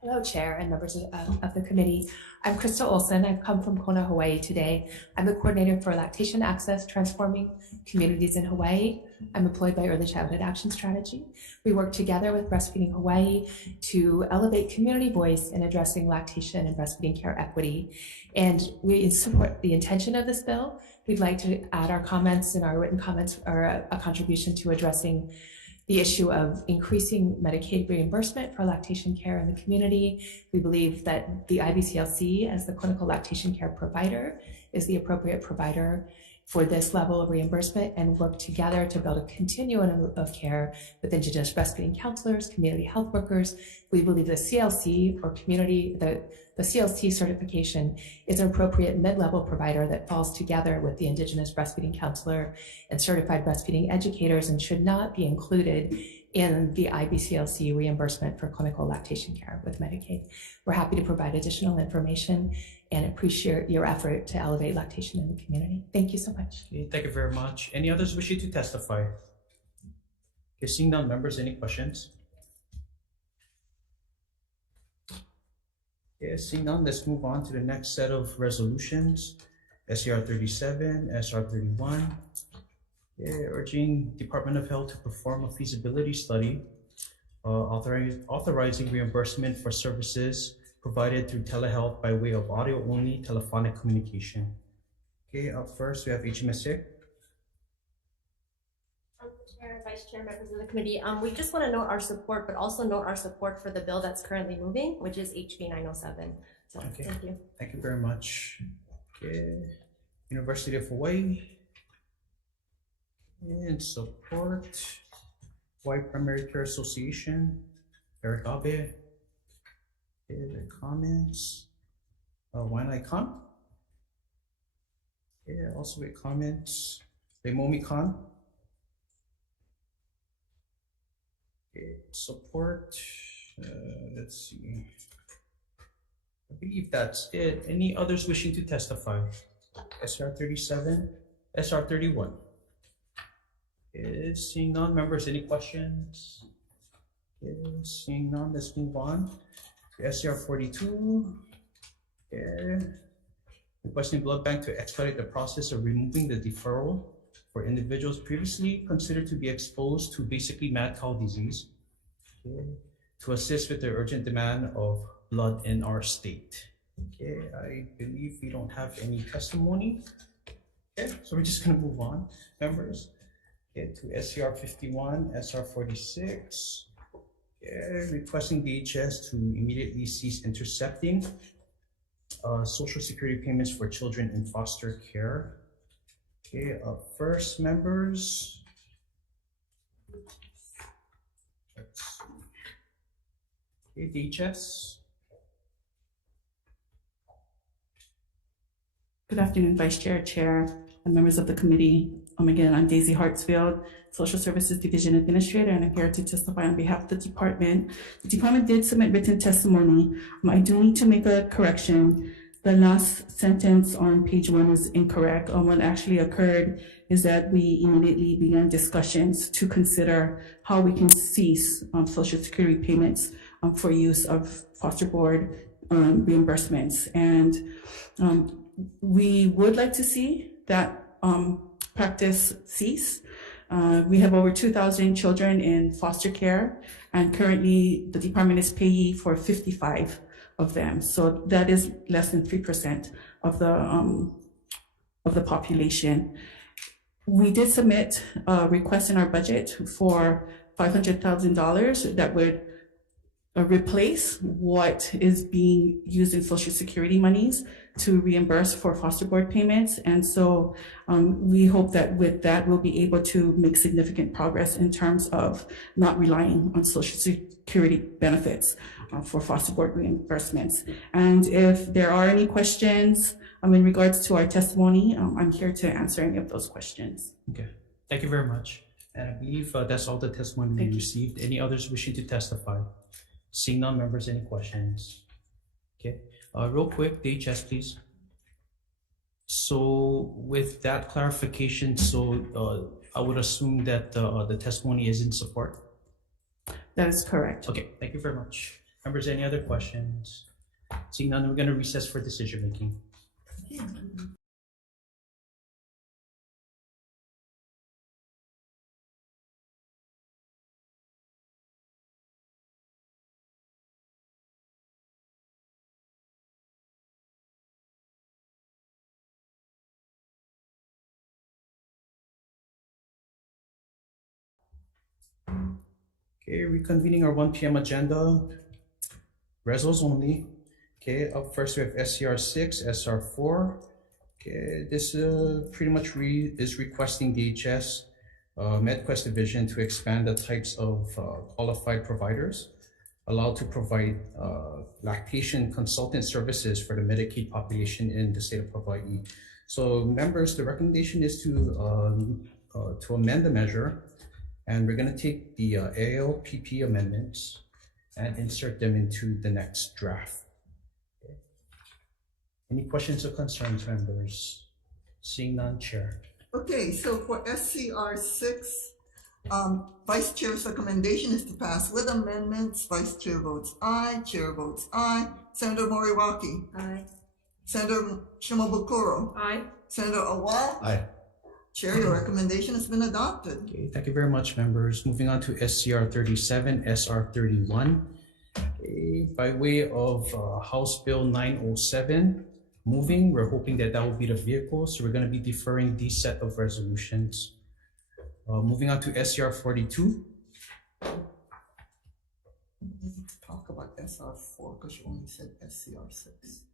Hello, Chair and members of the committee. I'm Krista Olson. I've come from Kona, Hawaii today. I'm the coordinator for lactation access, transforming communities in Hawaii. I'm employed by Early Childhood Action Strategy. We work together with Breastfeeding Hawaii to elevate community voice in addressing lactation and breastfeeding care equity. And we support the intention of this bill. We'd like to add our comments and our written comments, or a contribution to addressing the issue of increasing Medicaid reimbursement for lactation care in the community. We believe that the IBCLC, as the clinical lactation care provider, is the appropriate provider for this level of reimbursement, and work together to build a continuum of care with Indigenous breastfeeding counselors, community health workers. We believe the CLC or the CLC certification is an appropriate mid-level provider that falls together with the Indigenous breastfeeding counselor and certified breastfeeding educators, and should not be included in the IBCLC reimbursement for clinical lactation care with Medicaid. We're happy to provide additional information and appreciate your effort to elevate lactation in the community. Thank you so much. Okay, thank you very much. Any others wishing to testify? Okay, seeing none, members, any questions? Okay, seeing none, let's move on to the next set of resolutions. SCR 37, SR 31. Urging Department of Health to perform a feasibility study authorizing reimbursement for services provided through telehealth by way of audio-only telephonic communication. Okay, up first we have HMSA. Chair, Vice Chair, members of the committee, we just want to note our support, but also note our support for the bill that's currently moving, which is HB 907. So Okay. thank you. Thank you very much. Okay, University of Hawaii. And support Hawaii Primary Care Association. Eric Abe. Okay, the comments. Wainai Khan. Okay, also with comments. Leimomi Khan. Okay, support. Let's see. I believe that's it. Any others wishing to testify? SR 37, SR 31. Okay, seeing none, members, any questions? Okay, seeing none, let's move on to SR 42. Okay. Requesting blood bank to expedite the process of removing the deferral for individuals previously considered to be exposed to basically mad cow disease. Okay. To assist with the urgent demand of blood in our state. Okay, I believe we don't have any testimony. Okay, so we're just gonna move on, members. Okay, to SCR 51, SR 46. Okay, requesting DHS to immediately cease intercepting Social Security payments for children in foster care. Okay, up first, members. Let's see. Okay, DHS. Good afternoon, Vice Chair, Chair, and members of the committee. Again, I'm Daisy Hartsfield, Social Services Division Administrator, and I'm here to testify on behalf of the department. The department did submit written testimony. I do need to make a correction. The last sentence on page 1 was incorrect. What actually occurred is that we immediately began discussions to consider how we can cease Social Security payments for use of foster board reimbursements. And we would like to see that practice cease. We have over 2,000 children in foster care, and currently the department is payee for 55 of them. So that is less than 3% of the population. We did submit a request in our budget for $500,000 that would replace what is being used in Social Security monies to reimburse for foster board payments. And so we hope that with that, we'll be able to make significant progress in terms of not relying on Social Security benefits for foster board reimbursements. And if there are any questions in regards to our testimony, I'm here to answer any of those questions. Okay, thank you very much. And I believe that's all the testimony we received. Any others wishing to testify? Seeing none, members, any questions? Okay, real quick, DHS, please. So with that clarification, so I would assume that the testimony is in support? That is correct. Okay, thank you very much. Members, any other questions? Seeing none, we're going to recess for decision making. Okay, reconvening our 1 p.m. agenda. Resos only. Okay, up first we have SCR 6, SR 4. Okay, this pretty much is requesting DHS MedQuest division to expand the types of qualified providers allowed to provide lactation consultant services for the Medicaid population in the state of Hawaii. So members, the recommendation is to amend the measure. And we're going to take the ALPP amendments and insert them into the next draft. Okay. Any questions or concerns, members? Seeing none, Chair. Okay, so for SCR 6, Vice Chair's recommendation is to pass with amendments. Vice Chair votes aye, Chair votes aye. Senator Moriwaki. Aye. Senator Shimabukuro. Aye. Senator Awal. Aye. Chair, your recommendation has been adopted. Okay, thank you very much, members. Moving on to SCR 37, SR 31. Okay, by way of House Bill 907, moving, we're hoping that that will be the vehicle. So we're going to be deferring these set of resolutions. Moving on to SCR 42. We need to talk about SR 4 because you only said SCR 6.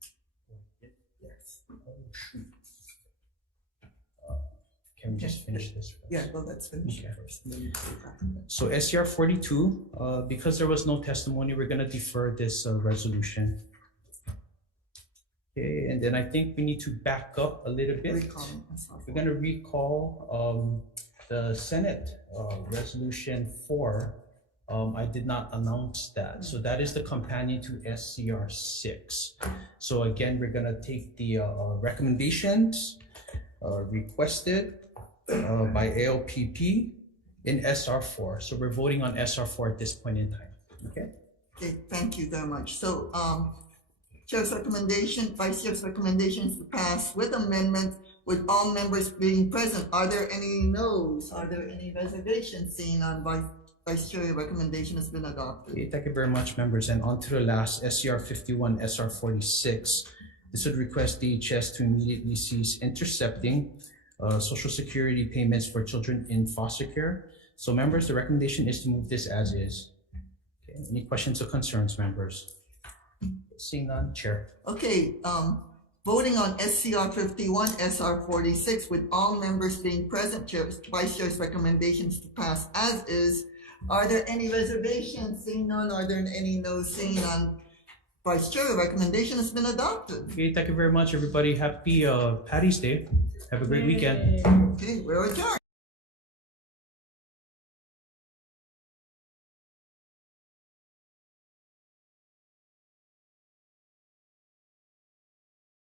Yes. Can we just finish this first? Yeah, well, let's finish it first. And then we can go back to that. So SCR 42, because there was no testimony, we're going to defer this resolution. Okay, and then I think we need to back up a little bit. We're going to recall the Senate Resolution 4. I did not announce that. So that is the companion to SCR 6. So again, we're going to take the recommendations requested by ALPP in SR 4. So we're voting on SR 4 at this point in time. Okay. Okay, thank you very much. So Chair's recommendation, Vice Chair's recommendation is to pass with amendment with all members being present. Are there any no's? Are there any reservations? Seeing on Vice Chair, your recommendation has been adopted. Okay, thank you very much, members. And on to the last, SCR 51, SR 46. This would request DHS to immediately cease intercepting Social Security payments for children in foster care. So members, the recommendation is to move this as is. Okay, any questions or concerns, members? Seeing none, Chair. Okay, voting on SCR 51, SR 46 with all members being present, Vice Chair's recommendations to pass as is. Are there any reservations? Seeing none, are there any no's? Seeing none, Vice Chair, the recommendation has been adopted. Okay, thank you very much, everybody. Happy Paddy's Day. Have a great weekend. Okay, we're adjourned.